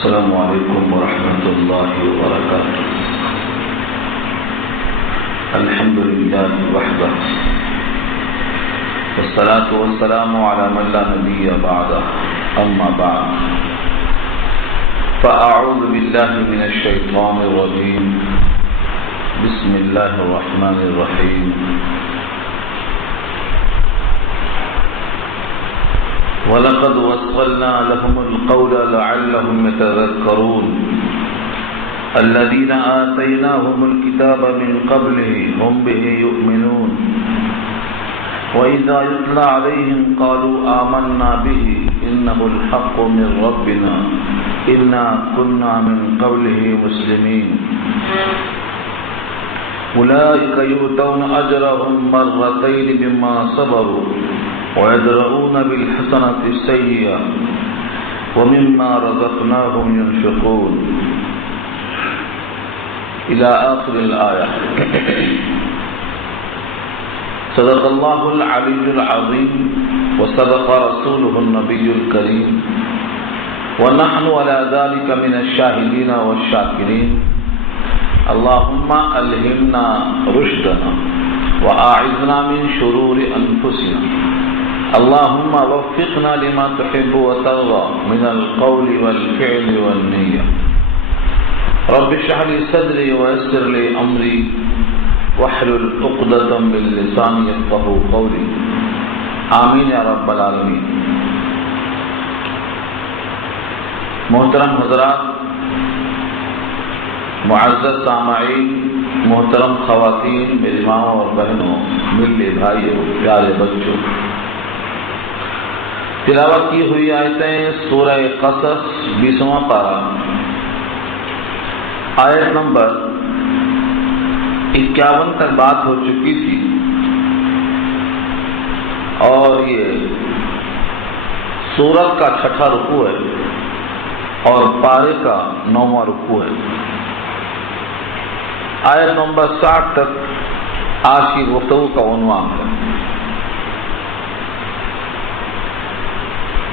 السلام علیکم ورحمۃ اللہ وبرکاتہ۔ الحمد للہ وحدہ والصلاة والسلام علی من لا نبی بعدہ، اما بعد فاعوذ باللہ من الشیطان الرجیم، بسم اللہ الرحمن الرحیم۔ وَلَقَدْ وَصَّلْنَا لَهُمُ الْقَوْلَ لَعَلَّهُمْ يَتَذَكَّرُونَ الَّذِينَ آتَيْنَاهُمُ الْكِتَابَ مِنْ قَبْلِهِ هُمْ بِهِ يُؤْمِنُونَ وَإِذَا يُتْلَى عَلَيْهِمْ قَالُوا آمَنَّا بِهِ إِنَّهُ الْحَقُّ مِنْ رَبِّنَا إِنَّا كُنَّا مِنْ قَبْلِهِ مُسْلِمِينَ أُولَئِكَ يُؤْتَوْنَ أَجْرَهُمْ مَرَّتَيْنِ بِمَا صَبَرُوا وَيَدْرَؤُونَ بِالْحَسَنَةِ السَّيِّئَةَ وَمِمَّا رَزَقْنَاهُمْ يُنْفِقُونَ إلى آخر الآية۔ صدق الله العلي العظيم وصدق رسوله النبي الكريم ونحن على ذلك من الشاهدين والشاكرين۔ اللهم ألهمنا رشدنا وأعذنا من شرور أنفسنا، اللهم وفقنا لما تحب وترضى من القول والفعل والنية۔ رب اشرح لي صدري ويسر لي أمري واحلل عقدة من لساني يفقهوا قولي، آمین یا رب العالمین۔ محترم حضرات، معزز سامعین، محترم خواتین، میری ماں اور بہنوں، ملے بھائیوں، پیارے بچوں، تلاوت کی ہوئی آیتیں سورہ قصص 20واں پارہ، آیت نمبر 51 تک بات ہو چکی تھی، اور یہ سورت کا 6واں رکوع ہے اور پارے کا 9واں رکوع ہے۔ آیت نمبر 60 تک آج کی گفتگو کا عنوان ہے۔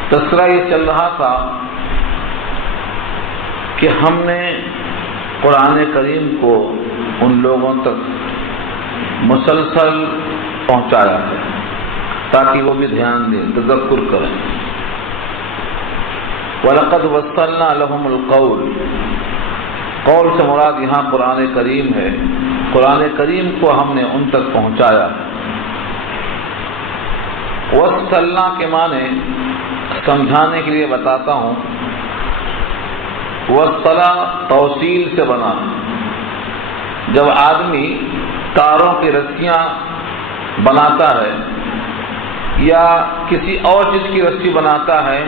تذکرہ یہ چل رہا تھا کہ ہم نے قرآن کریم کو ان لوگوں تک مسلسل پہنچایا ہے تاکہ وہ بھی دھیان دیں، تذکر کریں۔ وَلَقَدْ وَصَّلْنَا لَهُمُ الْقَوْلَ، قول سے مراد یہاں قرآن کریم ہے۔ قرآن کریم کو ہم نے ان تک پہنچایا۔ وصلنا کے معنی سمجھانے کے لیے بتاتا ہوں۔ وصلہ توصیل سے بنا، جب آدمی تاروں کی رسیاں بناتا ہے یا کسی اور چیز کی رسی بناتا ہے،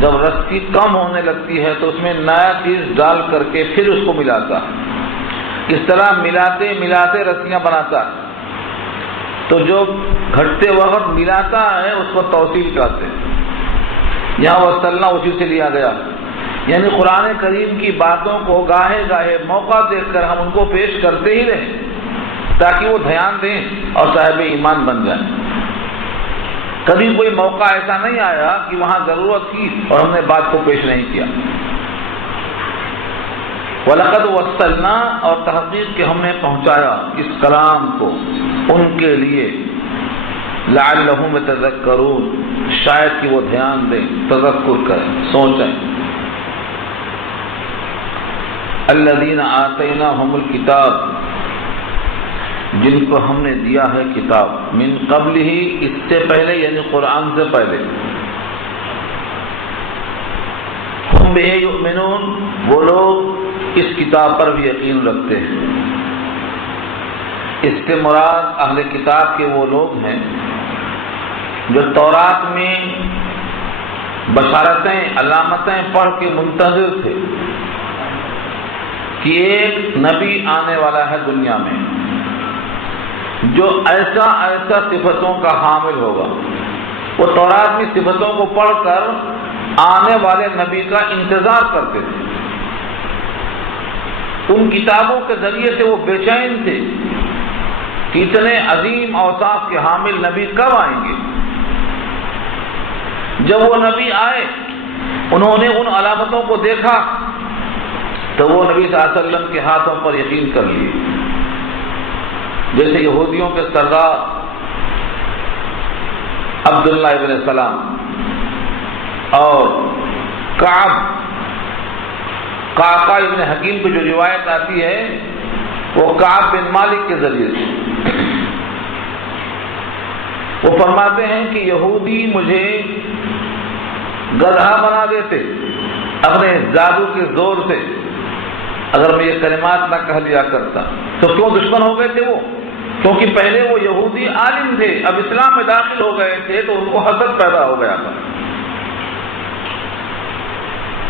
جب رسی کم ہونے لگتی ہے تو اس میں نیا چیز ڈال کر کے پھر اس کو ملاتا ہے، اس طرح ملاتے ملاتے رسیاں بناتا ہے۔ تو جو گھٹتے وقت ملاتا ہے اس کو توصیل کہتے ہیں۔ یہاں وصلنا اسی سے لیا گیا، یعنی قرآن کریم کی باتوں کو گاہے گاہے موقع دیکھ کر ہم ان کو پیش کرتے ہی رہیں تاکہ وہ دھیان دیں اور صاحب ایمان بن جائیں۔ کبھی کوئی موقع ایسا نہیں آیا کہ وہاں ضرورت تھی اور ہم نے بات کو پیش نہیں کیا۔ وَلَقَدْ وَصَّلْنَا، اور تحقیق کہ ہم نے پہنچایا اس کلام کو ان کے لیے، لَعَلَّهُمْ يَتَذَكَّرُونَ، شاید کہ وہ دھیان دیں، تذکر کریں، سوچیں۔ الَّذِينَ آتَيْنَاهُمُ الْكِتَابَ، جن کو ہم نے دیا ہے کتاب، من قبلہ، اس سے پہلے یعنی قرآن سے پہلے، ہم بہ یؤمنون، وہ لوگ اس کتاب پر بھی یقین رکھتے ہیں۔ اس سے مراد اہل کتاب کے وہ لوگ ہیں جو تورات میں بشارتیں، علامتیں پڑھ کے منتظر تھے کہ ایک نبی آنے والا ہے دنیا میں جو ایسا ایسا صفتوں کا حامل ہوگا۔ وہ تورات میں صفتوں کو پڑھ کر آنے والے نبی کا انتظار کرتے تھے۔ ان کتابوں کے ذریعے سے وہ بے چین تھے کہ اتنے عظیم اوصاف کے حامل نبی کب آئیں گے۔ جب وہ نبی آئے، انہوں نے ان علامتوں کو دیکھا تو وہ نبی صلی اللہ علیہ وسلم کے ہاتھوں پر یقین کر لیے. جیسے یہودیوں کے سردار عبداللہ ابن سلام اور قعقاع ابن حکیم کی جو روایت آتی ہے وہ کعب بن مالک کے ذریعے سے. وہ فرماتے ہیں کہ یہودی مجھے گدھا بنا دیتے اپنے جادو کے زور سے اگر میں یہ کلمات نہ کہہ لیا کرتا. تو کیوں دشمن ہو گئے تھے وہ؟ کیونکہ پہلے وہ یہودی عالم تھے، اب اسلام میں داخل ہو گئے تھے تو ان کو حسد پیدا ہو گیا تھا.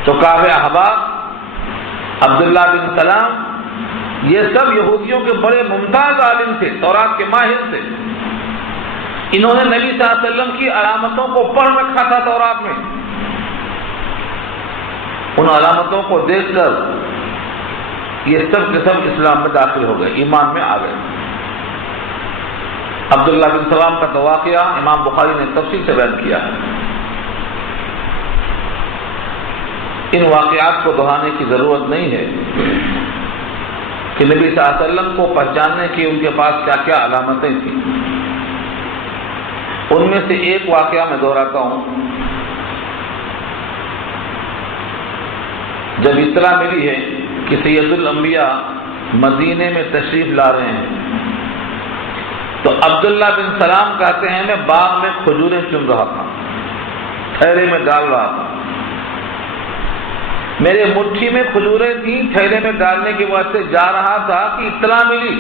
تو کعب احبار، عبداللہ بن سلام، یہ سب یہودیوں کے بڑے ممتاز عالم تھے، تورات کے ماہر تھے. انہوں نے نبی صلی اللہ علیہ وسلم کی علامتوں کو پڑھ رکھا تھا تورات میں. ان علامتوں کو دیکھ کر یہ سب کے سب اسلام میں داخل ہو گئے، ایمان میں آ گئے. عبداللہ بن سلام کا تو واقعہ امام بخاری نے تفصیل سے بیان کیا ہے. ان واقعات کو دہرانے کی ضرورت نہیں ہے کہ نبی صلی اللہ علیہ وسلم کو پہچاننے کی ان کے پاس کیا کیا علامتیں تھیں. ان میں سے ایک واقعہ میں دہراتا ہوں. جب اطلاع ملی ہے کہ سید الانبیاء مدینے میں تشریف لا رہے ہیں تو عبداللہ بن سلام کہتے ہیں میں باغ میں کھجوریں چن رہا تھا، تھیلے میں ڈال رہا تھا. میرے مٹھی میں کھجوریں تھیں، تھیلے میں ڈالنے کے واسطے جا رہا تھا کہ اطلاع ملی.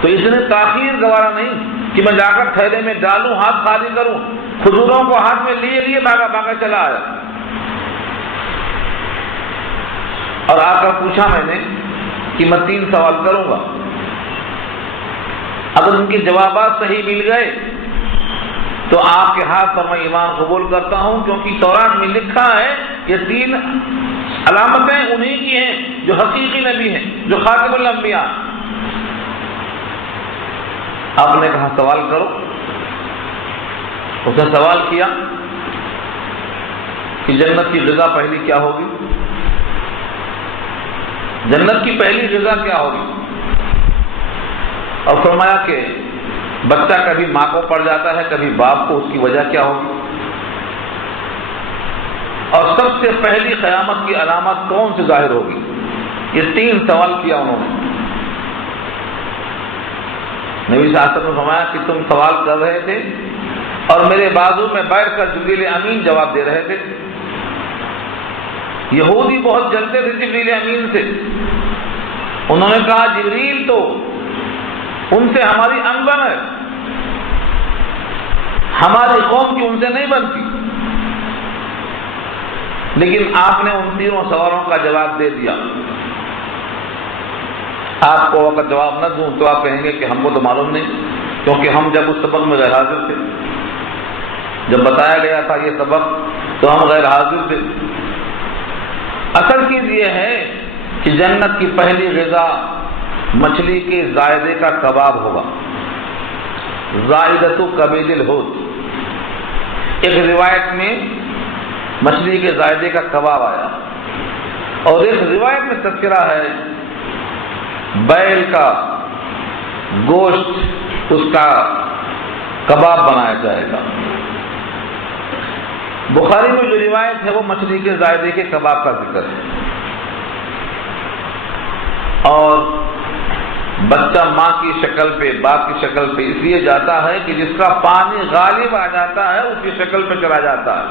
تو اس نے تاخیر گوارا نہیں کہ میں جا کر تھیلے میں ڈالوں، ہاتھ خالی کروں. کھجوروں کو ہاتھ میں لیے بھاگا بھاگا چلا آیا اور آ کر پوچھا میں نے کہ میں 3 سوال کروں گا، اگر ان کے جوابات صحیح مل گئے تو آپ کے ہاتھ پر میں ایمان قبول کرتا ہوں، کیونکہ تورات میں لکھا ہے یہ 3 علامتیں انہی کی ہیں جو حقیقی نبی ہیں، جو خاتم الانبیاء. آپ نے کہا سوال کرو. اس نے سوال کیا کہ جنت کی غذا پہلی کیا ہوگی؟ جنت کی پہلی غذا کیا ہوگی؟ اور فرمایا کہ بچہ کبھی ماں کو پڑ جاتا ہے کبھی باپ کو، اس کی وجہ کیا ہوگی؟ اور سب سے پہلی قیامت کی علامت کون سی ظاہر ہوگی؟ یہ 3 سوال کیا انہوں نے. نبی صلی اللہ علیہ وسلم نے فرمایا کہ تم سوال کر رہے تھے اور میرے بازو میں بیٹھ کر جبریل امین جواب دے رہے تھے. یہودی بہت جلتے تھے جبریل امین سے. انہوں نے کہا جبریل تو ان سے ہماری انبن ہے، ہماری قوم کی ان سے نہیں بنتی. لیکن آپ نے ان 3 سوالوں کا جواب دے دیا. آپ کو اگر جواب نہ دوں تو آپ کہیں گے کہ ہم کو تو معلوم نہیں، کیونکہ ہم جب اس سبق میں غیر حاضر تھے، جب بتایا گیا تھا یہ سبق تو ہم غیر حاضر تھے. اصل چیز یہ ہے کہ جنت کی پہلی غذا مچھلی کے زائدے کا کباب ہوگا. زائدۃ کبید الحوت. ایک روایت میں مچھلی کے زائدے کا کباب آیا اور ایک روایت میں تذکرہ ہے بیل کا گوشت، اس کا کباب بنایا جائے گا. بخاری میں جو روایت ہے وہ مچھلی کے زائدے کے کباب کا ذکر ہے. اور بچہ ماں کی شکل پہ، باپ کی شکل پہ اس لیے جاتا ہے کہ جس کا پانی غالب آ جاتا ہے اس کی شکل پہ چلا جاتا ہے.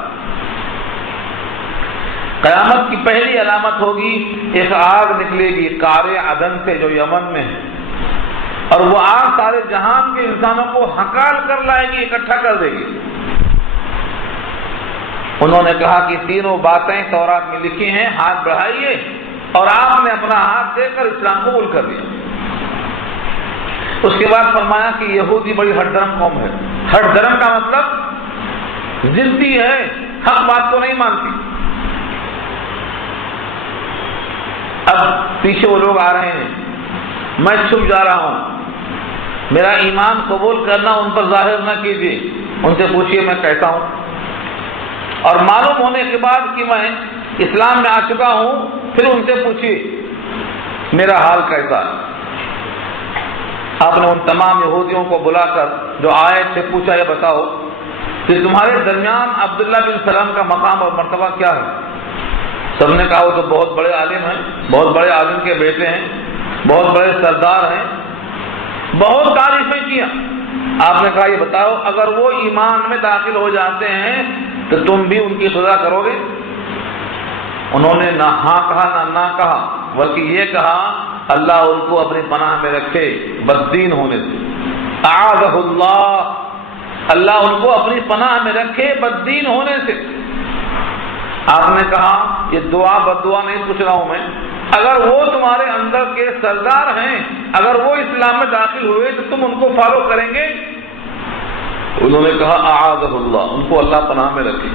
قیامت کی پہلی علامت ہوگی ایک آگ نکلے گی قعر عدن سے جو یمن میں ہے، اور وہ آگ سارے جہان کے انسانوں کو ہکال کر لائے گی، اکٹھا کر دے گی. انہوں نے کہا کہ 3 باتیں تورات میں لکھی ہیں، ہاتھ بڑھائیے، اور آپ نے اپنا ہاتھ دے کر اسلام قبول کر لیا. اس کے بعد فرمایا کہ یہودی بڑی ہٹ درم قوم ہے. ہٹ درم کا مطلب ضدی ہے، حق بات کو نہیں مانتی. اب پیچھے وہ لوگ آ رہے ہیں، میں چھپ جا رہا ہوں، میرا ایمان قبول کرنا ان پر ظاہر نہ کیجیے. ان سے پوچھئے میں کیسا ہوں. اور معلوم ہونے کے بعد کہ میں اسلام میں آ چکا ہوں، پھر ان سے پوچھیے میرا حال کیسا ہے۔ آپ نے ان تمام یہودیوں کو بلا کر جو آئے تھے پوچھا، یہ بتاؤ کہ تمہارے درمیان عبداللہ بن سلام کا مقام اور مرتبہ کیا ہے؟ سب نے کہا وہ تو بہت بڑے عالم ہیں، بہت بڑے عالم کے بیٹے ہیں، بہت بڑے سردار ہیں، بہت تعریفیں کیا۔ آپ نے کہا یہ بتاؤ اگر وہ ایمان میں داخل ہو جاتے ہیں تو تم بھی ان کی سزا کرو گے؟ انہوں نے نہ ہاں کہا نہ کہا، بلکہ یہ کہا اللہ ان کو اپنی پناہ میں رکھے بددین ہونے سے، اعاذہ اللہ، اللہ ان کو اپنی پناہ میں رکھے بددین ہونے سے۔ آپ نے کہا یہ دعا بدعا نہیں پوچھ رہا ہوں میں، اگر وہ تمہارے اندر کے سردار ہیں، اگر وہ اسلام میں داخل ہوئے تو تم ان کو فالو کریں گے؟ انہوں نے کہا اعاذہ اللہ، ان کو اللہ پناہ میں رکھے۔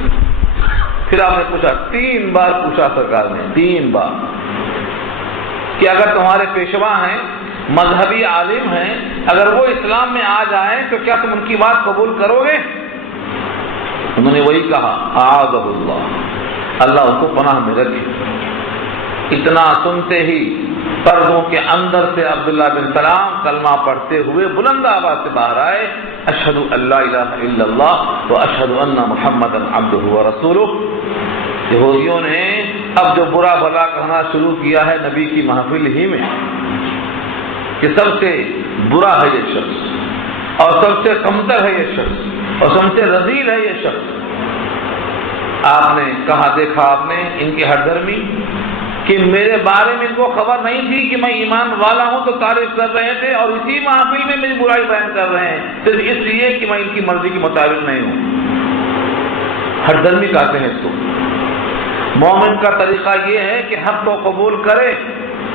پھر آپ نے پوچھا، 3 بار پوچھا سرکار نے، 3 بار کہ اگر تمہارے پیشوا ہیں، مذہبی عالم ہیں، اگر وہ اسلام میں آ جائیں تو کیا تم ان کی بات قبول کرو گے؟ انہوں نے وہی کہا اعاذہ اللہ، اللہ ان کو پناہ میں رکھے۔ اتنا سنتے ہی پردوں کے اندر سے عبداللہ بن سلام کلمہ پڑھتے ہوئے بلند آواز سے باہر آئے، اشہد ان لا الہ الا اللہ واشہد ان محمدا عبدہ ورسولہ۔ یہودیوں نے اب جو برا بھلا کہنا شروع کیا ہے نبی کی محفل ہی میں کہ سب سے برا ہے یہ شخص، اور سب سے کمتر ہے یہ شخص، اور سب سے رذیل ہے یہ شخص۔ آپ نے کہا دیکھا آپ نے ان کی ہر دھرمی کہ میرے بارے میں ان کو خبر نہیں تھی کہ میں ایمان والا ہوں تو تعریف کر رہے تھے، اور اسی محفل میں میری برائی بیان کر رہے ہیں صرف اس لیے کہ میں ان کی مرضی کے مطابق نہیں ہوں۔ ہر دھرمی کہتے ہیں اس کو۔ مومن کا طریقہ یہ ہے کہ حق کو قبول کرے،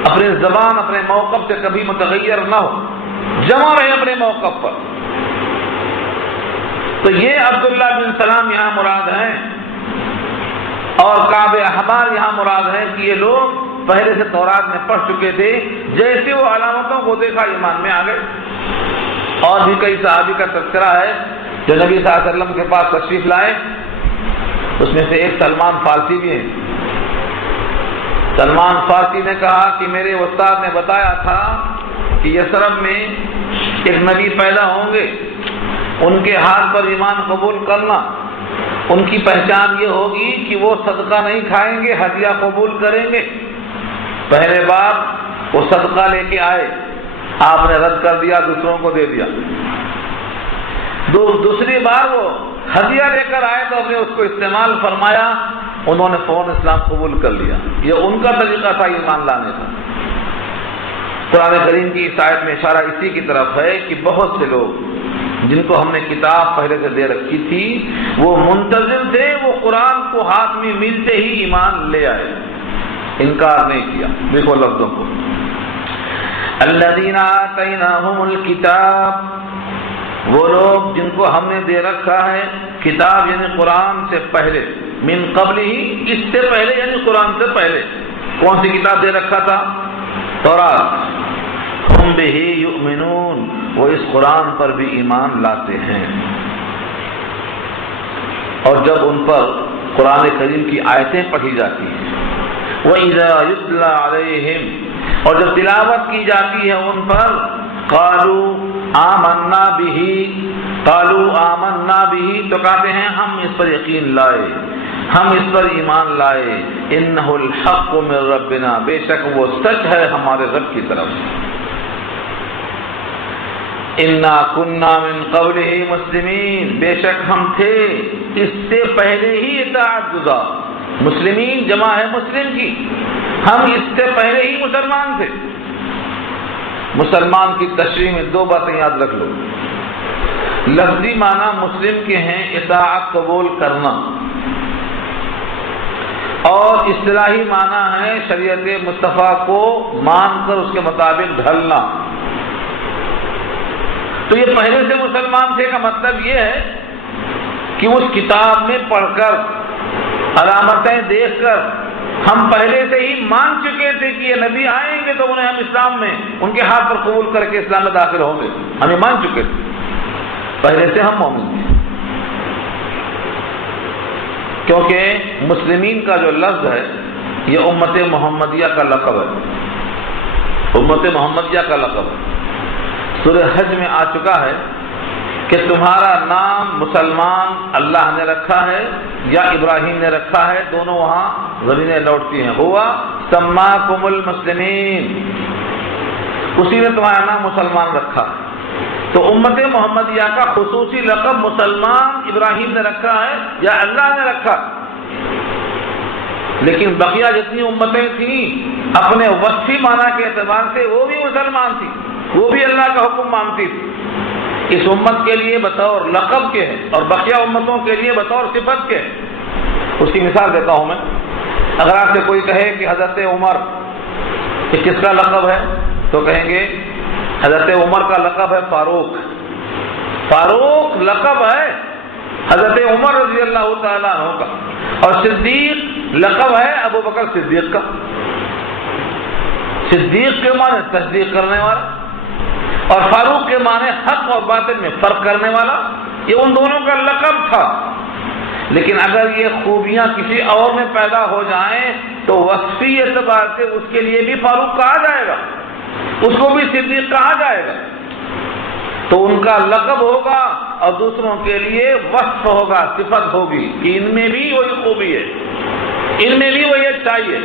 اپنی زبان اپنے موقف سے کبھی متغیر نہ ہو، جمع رہے اپنے موقف پر۔ تو یہ عبداللہ بن سلام یہاں مراد ہیں، اور کعب احبار یہاں مراد ہے کہ یہ لوگ پہلے سے تورات میں پڑھ چکے تھے، جیسے وہ علامتوں کو دیکھا ایمان میں آ گئے۔ اور بھی کئی صحابی کا تذکرہ ہے جو نبی صلی اللہ علیہ وسلم کے پاس تشریف لائے، اس میں سے ایک سلمان فارسی بھی ہے۔ سلمان فارسی نے کہا کہ میرے استاد نے بتایا تھا کہ یثرب میں ایک نبی پیدا ہوں گے، ان کے ہاتھ پر ایمان قبول کرنا، ان کی پہچان یہ ہوگی کہ وہ صدقہ نہیں کھائیں گے، ہدیہ قبول کریں گے۔ پہلے بار وہ صدقہ لے کے آئے، آپ نے رد کر دیا، دوسروں کو دے دیا۔ دوسری بار وہ ہدیہ لے کر آئے تو ہم نے اس کو استعمال فرمایا، انہوں نے فوراً اسلام قبول کر لیا۔ یہ ان کا طریقہ تھا ایمان لانے کا۔ قرآن کریم کی اس آیت میں اشارہ اسی کی طرف ہے کہ بہت سے لوگ جن کو ہم نے کتاب پہلے سے دے رکھی تھی وہ منتظر تھے، وہ قرآن کو ہاتھ میں ملتے ہی ایمان لے آئے، انکار نہیں کیا۔ دیکھو لفظوں کو، الذین آتیناہم الکتاب، وہ لوگ جن کو ہم نے دے رکھا ہے کتاب یعنی قرآن سے پہلے، من قبل ہی، اس سے پہلے یعنی قرآن سے پہلے۔ کون سی کتاب دے رکھا تھا؟ تورات۔ ہم بہ یؤمنون، وہ اس قرآن پر بھی ایمان لاتے ہیں۔ اور جب ان پر قرآن کریم کی آیتیں پڑھی جاتی ہیں، وَإِذَا يُتْلَى عَلَيْهِمْ، اور جب تلاوت کی جاتی ہے ان پر، قَالُوا آمَنَّا بِهِ، قَالُوا آمَنَّا بِهِ، تو کہتے ہیں ہم اس پر یقین لائے، ہم اس پر ایمان لائے، إِنَّهُ الْحَقُّ مِنْ رَبِّنَا، بے شک وہ سچ ہے ہمارے رب کی طرف سے۔ اِنَّا كُنَّا مِنْ قَبْلِهِ مُسْلِمِينَ، بے شک ہم تھے اس سے پہلے ہی اطاعت گزار۔ مسلمین جمع ہے مسلم کی، ہم اس سے پہلے ہی مسلمان تھے۔ مسلمان کی تشریح میں 2 باتیں یاد رکھ لو۔ لفظی معنی مسلم کے ہیں اطاعت قبول کرنا، اور اصطلاحی معنی ہے شریعت مصطفیٰ کو مان کر اس کے مطابق ڈھلنا۔ تو یہ پہلے سے مسلمان تھے کا مطلب یہ ہے کہ اس کتاب میں پڑھ کر، علامتیں دیکھ کر ہم پہلے سے ہی مان چکے تھے کہ یہ نبی آئیں گے تو انہیں ہم اسلام میں ان کے ہاتھ پر قبول کر کے اسلام میں داخل ہوں گے، ہم یہ مان چکے تھے، پہلے سے ہم مومن تھے۔ کیونکہ مسلمین کا جو لفظ ہے یہ امت محمدیہ کا لقب ہے، امت محمدیہ کا لقب ہے۔ سورہ حج میں آ چکا ہے کہ تمہارا نام مسلمان اللہ نے رکھا ہے یا ابراہیم نے رکھا ہے، دونوں وہاں ضمیریں لوٹتی ہیں۔ ہوا سماکم المسلمین، اسی نے تمہارا نام مسلمان رکھا ہے۔ تو امت محمدیہ کا خصوصی لقب مسلمان ابراہیم نے رکھا ہے یا اللہ نے رکھا، لیکن بقیہ جتنی امتیں تھیں اپنے وصفی معنی کے اعتبار سے وہ بھی مسلمان تھی، وہ بھی اللہ کا حکم مانتی تھی۔ اس امت کے لیے بطور لقب کے ہے اور بقیہ امتوں کے لیے بطور صفت کے ہے۔ اس کی مثال دیتا ہوں میں، اگر آپ سے کوئی کہے کہ حضرت عمر یہ کس کا لقب ہے تو کہیں گے حضرت عمر کا لقب ہے فاروق، فاروق لقب ہے حضرت عمر رضی اللہ تعالیٰ عنہ کا، اور صدیق لقب ہے ابو بکر صدیق کا۔ صدیق کے معنی تصدیق کرنے والا اور فاروق کے معنی حق اور باطل میں فرق کرنے والا، یہ ان دونوں کا لقب تھا۔ لیکن اگر یہ خوبیاں کسی اور میں پیدا ہو جائیں تو وصفی اعتبار سے اس کے لیے بھی فاروق کہا جائے گا، اس کو بھی صدیق کہا جائے گا، تو ان کا لقب ہوگا اور دوسروں کے لیے وصف ہوگا، صفت ہوگی کہ ان میں بھی وہی خوبی ہے، ان میں بھی وہی اچھائی ہے۔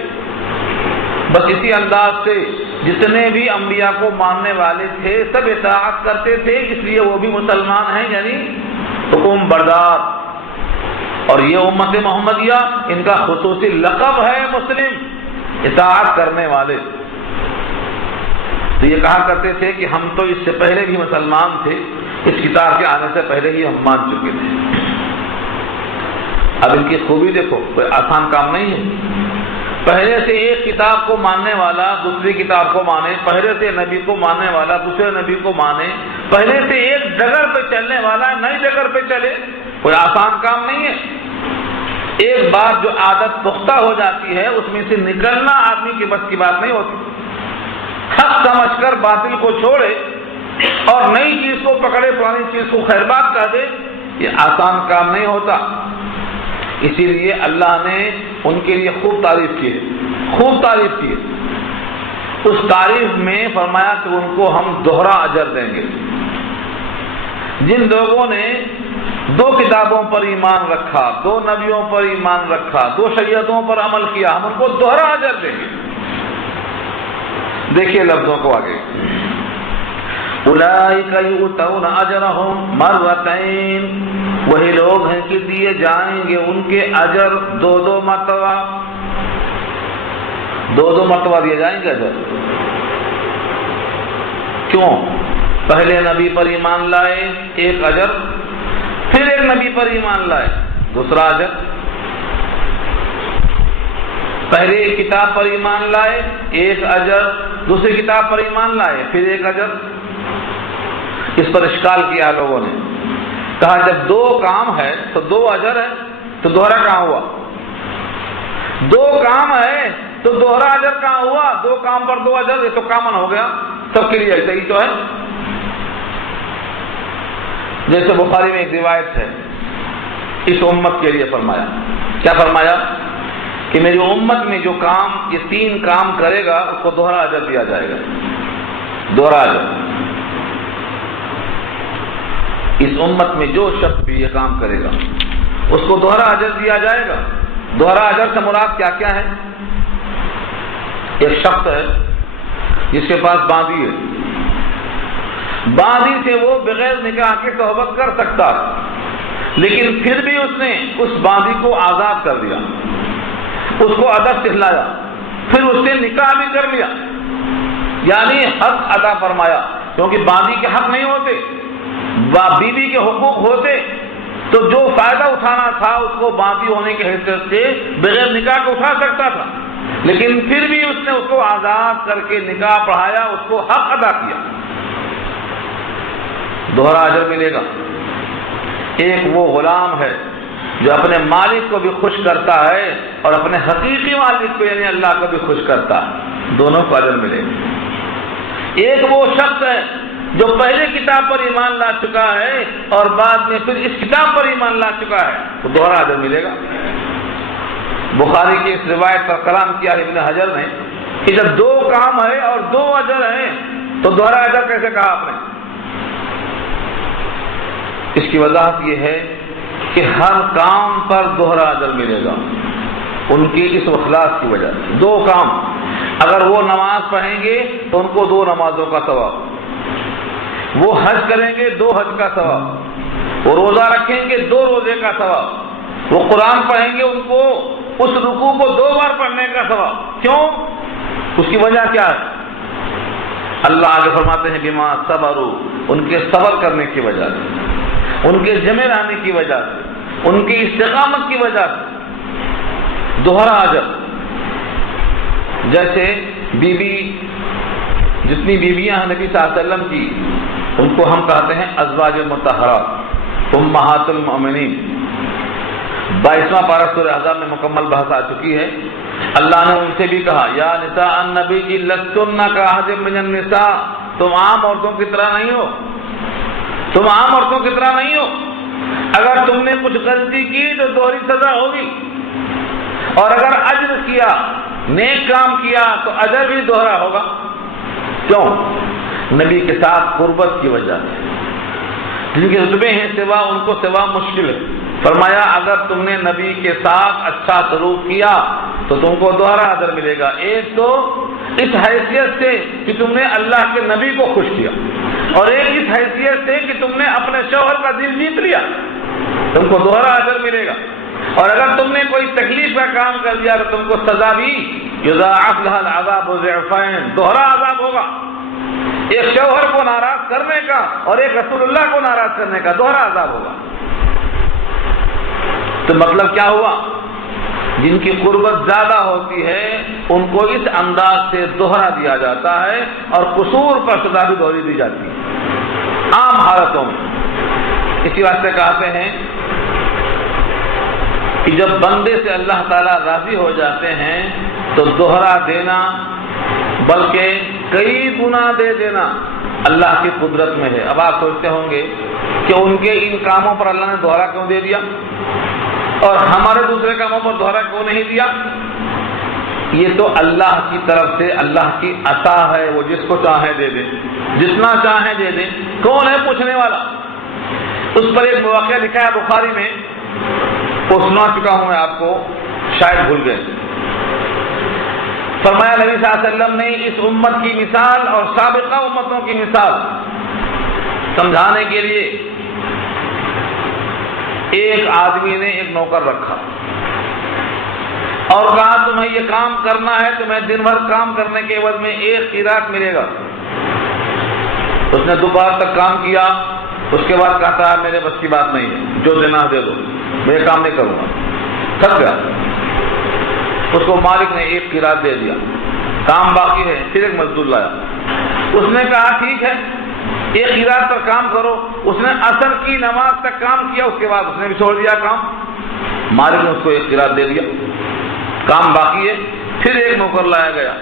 بس اسی انداز سے جتنے بھی انبیاء کو ماننے والے تھے سب اطاعت کرتے تھے، اس لیے وہ بھی مسلمان ہیں، یعنی حکم بردار۔ اور یہ امت محمدیہ ان کا خصوصی لقب ہے مسلم، اطاعت کرنے والے۔ تو یہ کہا کرتے تھے کہ ہم تو اس سے پہلے بھی مسلمان تھے، اس کتاب کے آنے سے پہلے ہی ہم مان چکے تھے۔ اب ان کی خوبی دیکھو، کوئی آسان کام نہیں ہے۔ پہلے سے ایک کتاب کو ماننے والا دوسری کتاب کو مانے، پہلے سے نبی کو ماننے والا دوسرے نبی کو مانے، پہلے سے ایک ڈگر پہ چلنے والا نئی ڈگر پہ چلے، کوئی آسان کام نہیں ہے۔ ایک بار جو عادت پختہ ہو جاتی ہے اس میں سے نکلنا آدمی کے بس کی بات نہیں ہوتی۔ حق سمجھ کر باطل کو چھوڑے اور نئی چیز کو پکڑے، پرانی چیز کو خیر بات کہہ دے، یہ آسان کام نہیں ہوتا۔ اسی لیے اللہ نے ان کے لیے خوب تعریف کی ہے، خوب تعریف کی ہے۔ اس تعریف میں فرمایا کہ ان کو ہم دوہرا اجر دیں گے۔ جن لوگوں نے دو کتابوں پر ایمان رکھا، دو نبیوں پر ایمان رکھا، دو شریعتوں پر عمل کیا، ہم ان کو دوہرا اجر دیں گے۔ دیکھیے لفظوں کو آگے، اولئک یؤتون اجرہم مرتین، وہی لوگ ہیں کہ دیے جائیں گے ان کے اجر دو مرتبہ، دو مرتبہ دیے جائیں گے اجر۔ کیوں؟ پہلے نبی پر ایمان لائے ایک اجر، پھر ایک نبی پر ایمان لائے دوسرا اجر، پہلے ایک کتاب پر ایمان لائے ایک اجر، دوسری کتاب پر ایمان لائے پھر ایک اجر۔ اس پر اشکال کیا لوگوں نے، کہا جب دو کام ہے تو دو اجر ہے تو دوہرا کہاں ہوا؟ دو کام ہے تو دوہرا اجر کہاں ہوا؟ دو کام پر دو اجر، یہ تو کامن ہو گیا سب کے لیے، ایسا ہی تو ہے۔ جیسے بخاری میں ایک روایت ہے، اس امت کے لیے فرمایا، کیا فرمایا کہ میری امت میں جو کام یہ تین کام کرے گا اس کو دوہرا اجر دیا جائے گا، دوہرا اجر۔ اس امت میں جو شخص بھی یہ کام کرے گا اس کو دوہرا اجر دیا جائے گا۔ دوہرا اجر سے مراد کیا کیا ہے؟ ایک شخص ہے جس کے پاس باندی ہے، باندی سے وہ بغیر نکاح کے صحبت کر سکتا ہے، لیکن پھر بھی اس نے اس باندی کو آزاد کر دیا، اس کو ادب سکھلایا، پھر اس نے نکاح بھی کر لیا، یعنی حق ادا فرمایا، کیونکہ باندی کے حق نہیں ہوتے، بیوی کے حقوق ہوتے تو جو فائدہ اٹھانا تھا اس کو باندی ہونے کی حیثیت سے بغیر نکاح کے اٹھا سکتا تھا، لیکن پھر بھی اس نے اس کو آزاد کر کے نکاح پڑھایا، اس کو حق ادا کیا، دوہرا اجر ملے گا۔ ایک وہ غلام ہے جو اپنے مالک کو بھی خوش کرتا ہے اور اپنے حقیقی مالک کو یعنی اللہ کو بھی خوش کرتا ہے، دونوں کو اجر ملے گا۔ ایک وہ شخص ہے جو پہلے کتاب پر ایمان لا چکا ہے اور بعد میں پھر اس کتاب پر ایمان لا چکا ہے، تو دوہرا اجر ملے گا۔ بخاری کی اس روایت پر کلام کیا ابن حجر نے کہ جب 2 کام ہے اور 2 اجر ہیں تو دوہرا اجر کیسے کہا آپ نے؟ اس کی وضاحت یہ ہے کہ ہر کام پر دوہرا اجر ملے گا ان کی اس اخلاص کی وجہ سے۔ 2 کام، اگر وہ نماز پڑھیں گے تو ان کو 2 نمازوں کا ثواب، وہ حج کریں گے 2 حج کا ثواب، وہ روزہ رکھیں گے 2 روزے کا ثواب، وہ قرآن پڑھیں گے ان کو اس رکوع کو 2 بار پڑھنے کا ثواب۔ کیوں؟ اس کی وجہ کیا ہے؟ اللہ آگے فرماتے ہیں بما صبروا، ان کے صبر کرنے کی وجہ سے، ان کے جمع رہنے کی وجہ سے، ان کی استقامت کی وجہ سے دوہرا اجر۔ جیسے جتنی بیویاں ہیں نبی صلی اللہ علیہ وسلم کی، ان کو ہم کہتے ہیں ازواج مطہرات، امہات المؤمنین۔ 22واں پارہ سورہ احزاب میں مکمل بحث آ چکی ہے۔ اللہ نے ان سے بھی کہا یا نساء النبی لستن کاحد من النساء، تم عام عورتوں کی طرح نہیں ہو، تم عام عورتوں کی طرح نہیں ہو، اگر تم نے کچھ غلطی کی تو دوہری سزا ہوگی، اور اگر اجر کیا، نیک کام کیا تو اجر بھی دوہرا ہوگا۔ کیوں؟ نبی کے ساتھ قربت کی وجہ سے، جن کے رتبے ہیں سوا ان کو سوا مشکل ہے۔ فرمایا اگر تم نے نبی کے ساتھ اچھا سلوک کیا تو تم کو دوہرا اجر ملے گا، ایک تو اس حیثیت سے کہ تم نے اللہ کے نبی کو خوش کیا، اور ایک اس حیثیت سے کہ تم نے اپنے شوہر کا دل جیت لیا، تم کو دوہرا اجر ملے گا۔ اور اگر تم نے کوئی تکلیف کا کام کر دیا تو تم کو سزا بھی یضاعف لها العذاب ضعفین، دوہرا عذاب ہوگا، ایک شوہر کو ناراض کرنے کا اور ایک رسول اللہ کو ناراض کرنے کا دوہرا عذاب ہوگا۔ تو مطلب کیا ہوا؟ جن کی قربت زیادہ ہوتی ہے ان کو اس انداز سے دوہرا دیا جاتا ہے، اور قصور پر سزا بھی دوہری دی جاتی ہے عام حالتوں میں۔ اسی واسطے کہتے ہیں کہ جب بندے سے اللہ تعالیٰ راضی ہو جاتے ہیں تو دوہرا دینا بلکہ کئی گنا دے دینا اللہ کی قدرت میں ہے۔ اب آپ سوچتے ہوں گے کہ ان کے ان کاموں پر اللہ نے دوہرا کیوں دے دیا اور ہمارے دوسرے کاموں پر دوہرا کیوں نہیں دیا؟ یہ تو اللہ کی طرف سے اللہ کی عطا ہے، وہ جس کو چاہے دے دے، جتنا چاہے دے دے۔ کون ہے پوچھنے والا؟ اس پر ایک واقعہ لکھا ہے بخاری میں، وہ سنا چکا ہوں میں آپ کو، شاید بھول گئے۔ فرمایا نبی صلی اللہ علیہ وسلم نے اس امت کی مثال اور سابقہ امتوں کی مثال سمجھانے کے لیے ایک آدمی نے ایک نوکر رکھا اور کہا تمہیں یہ کام کرنا ہے، تمہیں دن بھر کام کرنے کے عوض میں 1 قیراط ملے گا۔ اس نے دوپہر تک کام کیا، اس کے بعد کہتا ہے میرے بس کی بات نہیں ہے، جو دینا دے دو، میں کام نہیں کروں گا، تھک گیا۔ اس کو مالک نے 1 قیراط دے دیا، کام باقی ہے، پھر ایک مزدور لایا، اس نے کہا ٹھیک ہے 1 قیراط پر کام کرو۔ اس نے عصر کی نماز تک کام کیا، اس کے بعد اس نے بھی چھوڑ دیا کام۔ مالک نے اس کو 1 قیراط دے دیا، کام باقی ہے، پھر ایک نوکر لایا گیا،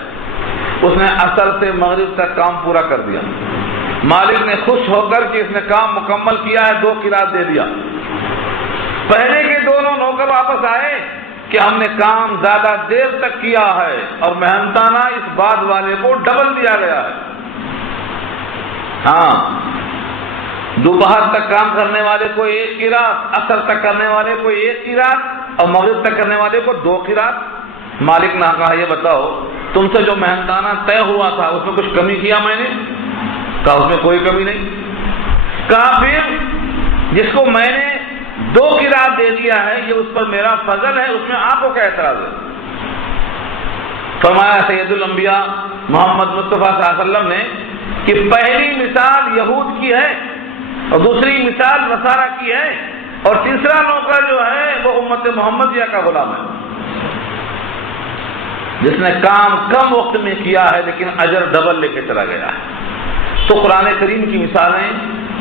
اس نے عصر سے مغرب تک کام پورا کر دیا۔ مالک نے خوش ہو کر کہ اس نے کام مکمل کیا ہے 2 قیراط دے دیا۔ پہلے کے دونوں نوکر واپس آئے کہ ہم نے کام زیادہ دیر تک کیا ہے اور محنتانہ اس بعد والے کو ڈبل دیا گیا ہے۔ ہاں، دوپہر تک کام کرنے والے کو 1 قیراط، عصر تک کرنے والے کو 1 قیراط اور مغرب تک کرنے والے کو 2 قیراط۔ مالک نے کہا یہ بتاؤ تم سے جو محنتانہ طے ہوا تھا اس میں کچھ کمی کیا میں نے؟ کہا اس میں کوئی کمی نہیں۔ کہا پھر جس کو میں نے 2 قیراط دے دیا ہے یہ اس پر میرا فضل ہے، اس میں آپ کو کیا اعتراض ہے؟ فرمایا سید الانبیاء محمد مصطفیٰ صلی اللہ علیہ وسلم نے کہ پہلی مثال یہود کی ہے اور دوسری مثال نصارہ کی ہے، اور تیسرا نوکر جو ہے وہ امت محمدیہ کا غلام ہے، جس نے کام کم وقت میں کیا ہے لیکن اجر ڈبل لے کے چلا گیا ہے۔ تو قرآن کریم کی مثالیں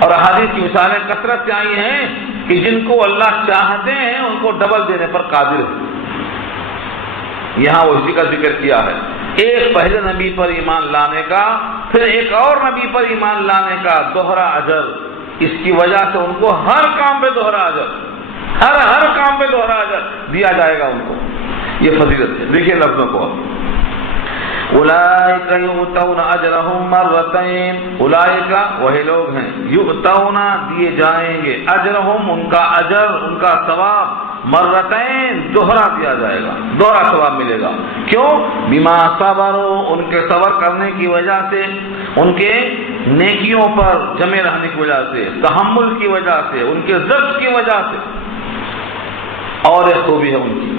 اور احادیث کی مثالیں کثرت سے آئی ہیں کہ جن کو اللہ چاہتے ہیں ان کو ڈبل دینے پر قادر ہے۔ یہاں وہ اسی کا ذکر کیا ہے، ایک پہلے نبی پر ایمان لانے کا پھر ایک اور نبی پر ایمان لانے کا دوہرا اجر، اس کی وجہ سے ان کو ہر کام پہ دوہرا اجر، ہر کام پہ دوہرا اجر دیا جائے گا ان کو۔ یہ فضیلت ہے. دیکھیے لفظوں کو. اولئک یؤتون اجرهم مرتين، اولئک وہی لوگ ہیں، یؤتون دیے جائیں گے، اجرهم ان کا اجر، ان کا ثواب، مرتين دوہرا دیا جائے گا، دوہرا ثواب ملے گا. کیوں؟ بما صبروا، ان کے صبر کرنے کی وجہ سے، ان کے نیکیوں پر جمے رہنے کی وجہ سے، تحمل کی وجہ سے، ان کے ضبط کی وجہ سے. اور ایک خوبی ہے ان کی،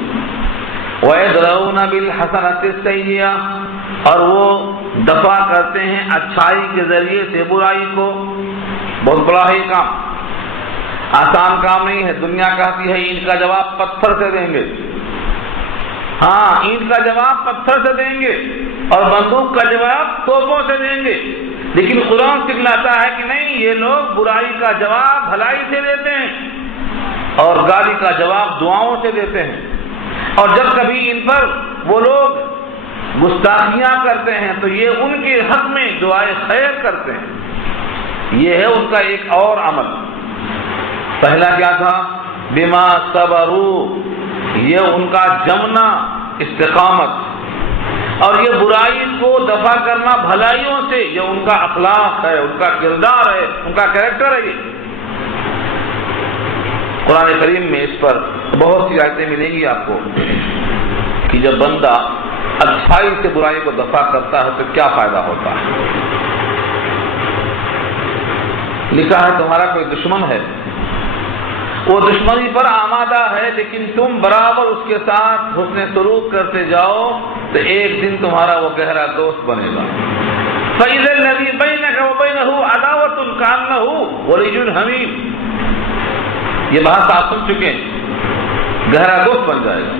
وَيَدْرَؤُونَ بِالْحَسَنَةِ السَّيِّئَةَ، اور وہ دفع کرتے ہیں اچھائی کے ذریعے سے برائی کو. بہت بڑا ہے یہ کام، آسان کام نہیں ہے. دنیا کہتی ہے اینٹ کا جواب پتھر سے دیں گے، ہاں اینٹ کا جواب پتھر سے دیں گے اور بندوق کا جواب توپوں سے دیں گے. لیکن قرآن سکھلاتا ہے کہ نہیں، یہ لوگ برائی کا جواب بھلائی سے دیتے ہیں اور گالی کا جواب دعاؤں سے دیتے ہیں. اور جب کبھی ان پر وہ لوگ گستاخیاں کرتے ہیں تو یہ ان کے حق میں دعائے خیر کرتے ہیں. یہ ہے ان کا ایک اور عمل. پہلا کیا تھا؟ بما صبروا، یہ ان کا جمنا، استقامت. اور یہ برائی کو دفع کرنا بھلائیوں سے، یہ ان کا اخلاق ہے، ان کا کردار ہے، ان کا کریکٹر ہے. یہ قرآن کریم میں اس پر بہت سی آیتیں ملیں گی آپ کو کہ جب بندہ اچھائی سے برائی کو دفع کرتا ہے تو کیا فائدہ ہوتا ہے. لکھا ہے تمہارا کوئی دشمن ہے، وہ دشمنی پر آمادہ ہے، لیکن تم برابر اس کے ساتھ حسن سلوک کرتے جاؤ تو ایک دن تمہارا وہ گہرا دوست بنے گا. فَإِذَا الَّذِي بَيْنَكَ وَبَيْنَهُ عَدَاوَةٌ كَأَنَّهُ وَلِيٌّ حَمِيمٌ. یہ بات آپ سن چکے ہیں، گہرا دوست بن جائے گا.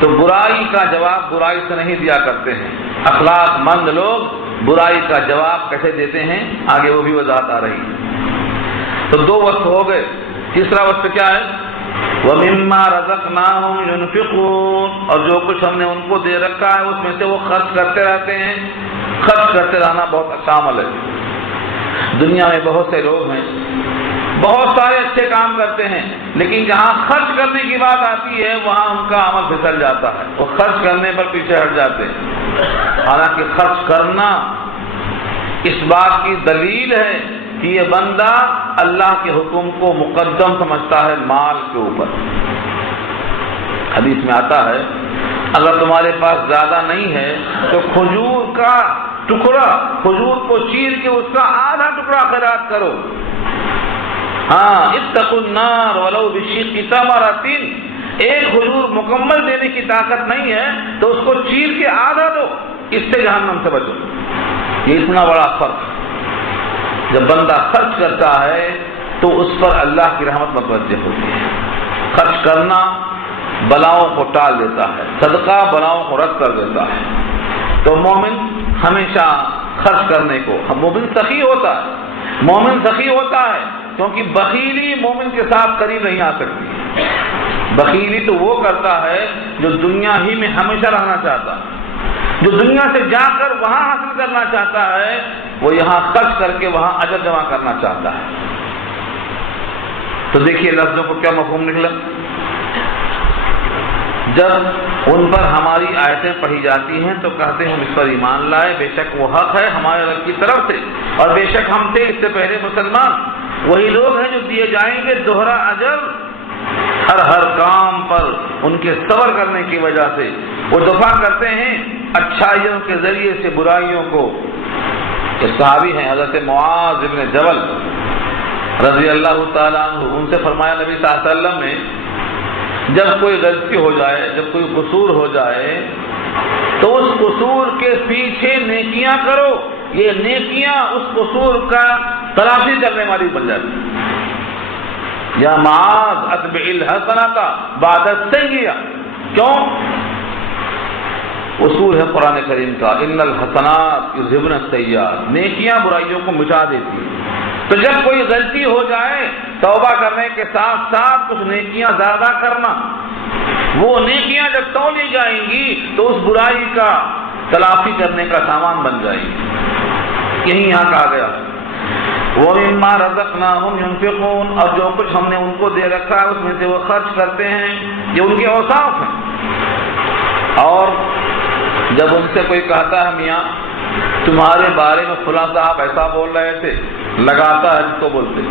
تو برائی کا جواب برائی سے نہیں دیا کرتے ہیں. اخلاق مند لوگ برائی کا جواب کیسے دیتے ہیں آگے وہ بھی وضاحت آ رہی ہے. تو دو وصف ہو گئے. تیسرا وصف کیا ہے؟ وَمِمَّا رَزَقْنَاهُمْ يُنْفِقُونَ، اور جو کچھ ہم نے ان کو دے رکھا ہے اس میں سے وہ خرچ کرتے رہتے ہیں. خرچ کرتے رہنا بہت اچھا عمل ہے. دنیا میں بہت سے لوگ ہیں، بہت سارے اچھے کام کرتے ہیں، لیکن جہاں خرچ کرنے کی بات آتی ہے وہاں ان کا عمل پھسل جاتا ہے، وہ خرچ کرنے پر پیچھے ہٹ جاتے ہیں. حالانکہ خرچ کرنا اس بات کی دلیل ہے کہ یہ بندہ اللہ کے حکم کو مقدم سمجھتا ہے مال کے اوپر. حدیث میں آتا ہے اگر تمہارے پاس زیادہ نہیں ہے تو کھجور کا ٹکڑا، کھجور کو چیر کے اس کا آدھا ٹکڑا خیرات کرو. ہاں اتقوا النار ولو بشق تمرۃ، ایک کھجور مکمل دینے کی طاقت نہیں ہے تو اس کو چیر کے آدھا دو، اس سے جہنم سے بچو. یہ اتنا بڑا فرق. جب بندہ خرچ کرتا ہے تو اس پر اللہ کی رحمت متوجہ ہوتی ہے. خرچ کرنا بلاؤں کو ٹال دیتا ہے، صدقہ بلاؤں کو رد کر دیتا ہے. تو مومن ہمیشہ خرچ کرنے کو، مومن سخی ہوتا ہے. مومن سخی ہوتا ہے کیونکہ بخیلی مومن کے ساتھ قریب نہیں آ سکتی. بخیلی تو وہ کرتا ہے جو دنیا ہی میں ہمیشہ رہنا چاہتا ہے، جو دنیا سے جا کر وہاں حاصل کرنا چاہتا ہے، وہ یہاں خرچ کر کے وہاں اجر جمع کرنا چاہتا ہے. تو دیکھیے لفظوں کو کیا مفہوم نکلا. جب ان پر ہماری آیتیں پڑھی جاتی ہیں تو کہتے ہیں ہم اس پر ایمان لائے، بے شک وہ حق ہے ہمارے رب کی طرف سے، اور بے شک ہم تھے اس سے پہلے مسلمان. وہی لوگ ہیں جو دیے جائیں گے دوہرا اجر ہر کام پر ان کے صبر کرنے کی وجہ سے. وہ دفع کرتے ہیں اچھائیوں کے ذریعے سے برائیوں کو. یہ صحابی ہیں حضرت معاذ بن جبل رضی اللہ تعالیٰ عنہ. ان سے فرمایا نبی صلی اللہ علیہ وسلم نے جب کوئی غلطی ہو جائے، جب کوئی قصور ہو جائے تو اس قصور کے پیچھے نیکیاں کرو. یہ نیکیاں اس قصور کا تلافی کرنے والی بن جاتی. یا معاذ اتبع الحسنۃ بعد السیئۃ. کیوں؟ اصول ہے قرآن کریم کا، ان الحسنات یذھبن السیئات، نیکیاں برائیوں کو مٹا دیتی ہیں. تو جب کوئی غلطی ہو جائے توبہ کرنے کے ساتھ ساتھ کچھ نیکیاں زیادہ کرنا. وہ نیکیاں جب تولی جائیں گی تو اس برائی کا تلافی کرنے کا سامان بن جائے گی. یہی یہاں کہا گیا وَمِمَّا رَزَقْنَاهُمْ يُنْفِقُونَ، اور جو کچھ ہم نے ان کو دے رکھا ہے اس میں سے وہ خرچ کرتے ہیں. یہ ان کے اوصاف ہیں. اور جب ان سے کوئی کہتا ہے میاں تمہارے بارے میں فلاں صاحب ایسا بول رہے تھے، لگاتا ہے جس کو بولتے،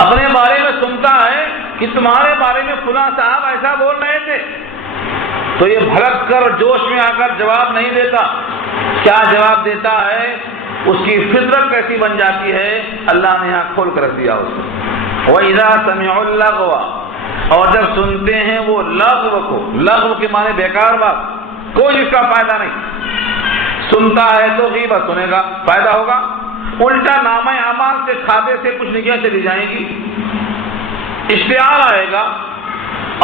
اپنے بارے میں سنتا ہے کہ تمہارے بارے میں فلاں صاحب ایسا بول رہے تھے، تو یہ بھڑک کر جوش میں آ کر جواب نہیں دیتا. کیا جواب دیتا ہے؟ اس کی فطرت کیسی بن جاتی ہے اللہ نے یہاں کھول کر رکھ دیا اس کو. وَإِذَا سَمِعُوا اللَّغْوَ، اور جب سنتے ہیں وہ لغو کو، لغو کے معنی بیکار بات، کوئی اس کا فائدہ نہیں. سنتا ہے تو غیبت سنے گا، فائدہ ہوگا، الٹا نامہ اعمال سے کھاتے سے کچھ نگاہ چلی جائیں گی، اشتعال آئے گا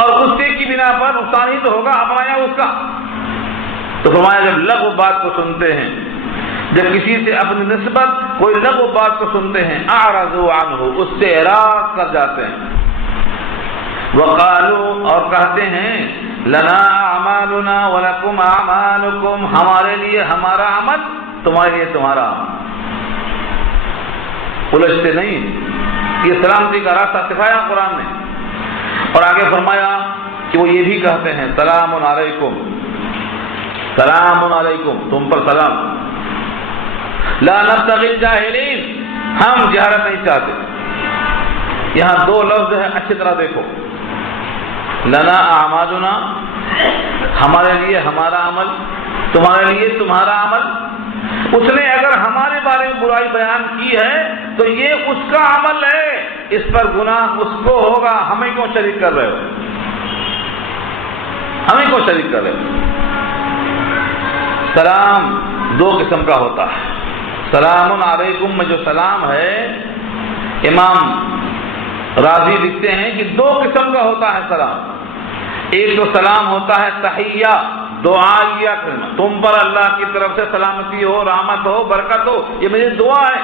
اور غصے کی بنا پر نقصان ہی تو ہوگا اپنا یا اس کا. تو فرمایا جب لغو بات کو سنتے ہیں، جب کسی سے اپنی نسبت کوئی لغو بات کو سنتے ہیں، اعرضوا عنہ، اس سے اعراض کر جاتے ہیں. وقالوا، اور کہتے ہیں، لنا اعمالنا ولکم اعمالکم، ہمارے لیے ہمارا عمل، تمہارے لیے تمہارا عمل. الجھتے نہیں. یہ سلامتی کا راستہ سکھایا قرآن نے. اور آگے فرمایا کہ وہ یہ بھی کہتے ہیں سلام علیکم، سلام علیکم، تم پر سلام. لا نبتغی الجاہلین، ہم جہالت نہیں چاہتے. یہاں دو لفظ ہیں، اچھی طرح دیکھو. لنا اعمالنا، ہمارے لیے ہمارا عمل، تمہارے لیے تمہارا عمل. اس نے اگر ہمارے بارے میں برائی بیان کی ہے تو یہ اس کا عمل ہے، اس پر گناہ اس کو ہوگا، ہمیں کیوں شریک کر رہے ہو؟ ہمیں کیوں شریک کر رہے ہو؟ سلام دو قسم کا ہوتا ہے. سلام علیکم میں جو سلام ہے، امام راضی لکھتے ہیں کہ دو قسم کا ہوتا ہے سلام. ایک تو سلام ہوتا ہے تحیہ، دعائیہ کلمہ، تم پر اللہ کی طرف سے سلامتی ہو، رحمت ہو، برکت ہو، یہ میری دعا ہے.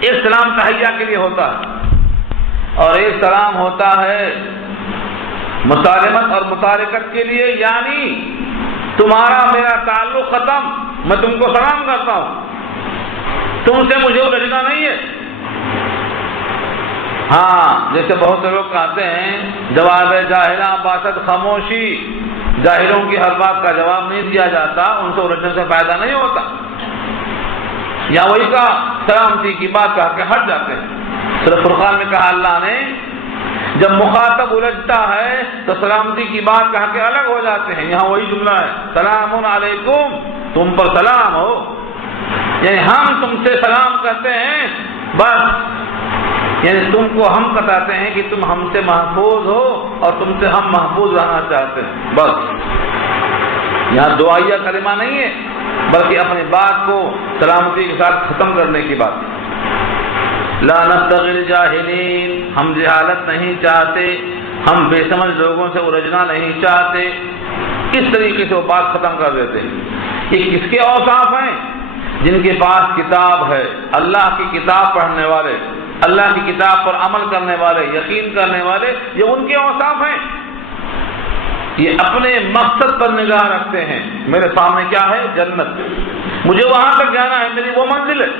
ایک سلام تحیہ کے لیے ہوتا ہے. اور ایک سلام ہوتا ہے مسالمت اور متارکت کے لیے، یعنی تمہارا میرا تعلق ختم، میں تم کو سلام کرتا ہوں، تم سے مجھے الجھنا نہیں ہے. ہاں، جیسے بہت سے لوگ کہتے ہیں جواب جاہلاں باشد خاموشی، جاہلوں کی ہر بات کا جواب نہیں دیا جاتا، ان سے الجھنے سے فائدہ نہیں ہوتا. یا وہی کا سلامتی کی بات کہا کہ ہٹ جاتے ہیں. سورہ فرقان میں کہا اللہ نے جب مخاطب الجھتا ہے تو سلامتی کی بات کہا کہ الگ ہو جاتے ہیں. یہاں وہی جملہ ہے، سلام علیکم، تم پر سلام ہو، یعنی ہم تم سے سلام کرتے ہیں، بس یعنی تم کو ہم بتاتے ہیں کہ تم ہم سے محفوظ ہو اور تم سے ہم محفوظ رہنا چاہتے ہیں، بس. یہاں دعائیہ کلمہ نہیں ہے، بلکہ اپنی بات کو سلامتی کے ساتھ ختم کرنے کی بات. لا نبتغی الجاہلین، ہم جہالت نہیں چاہتے، ہم بے سمجھ لوگوں سے الجھنا نہیں چاہتے. اس طریقے سے وہ بات ختم کر دیتے ہیں. یہ کس کے اوصاف ہیں؟ جن کے پاس کتاب ہے، اللہ کی کتاب پڑھنے والے، اللہ کی کتاب پر عمل کرنے والے، یقین کرنے والے، یہ ان کے اوصاف ہیں. یہ اپنے مقصد پر نگاہ رکھتے ہیں. میرے سامنے کیا ہے؟ جنت، مجھے وہاں تک جانا ہے، میری وہ منزل ہے.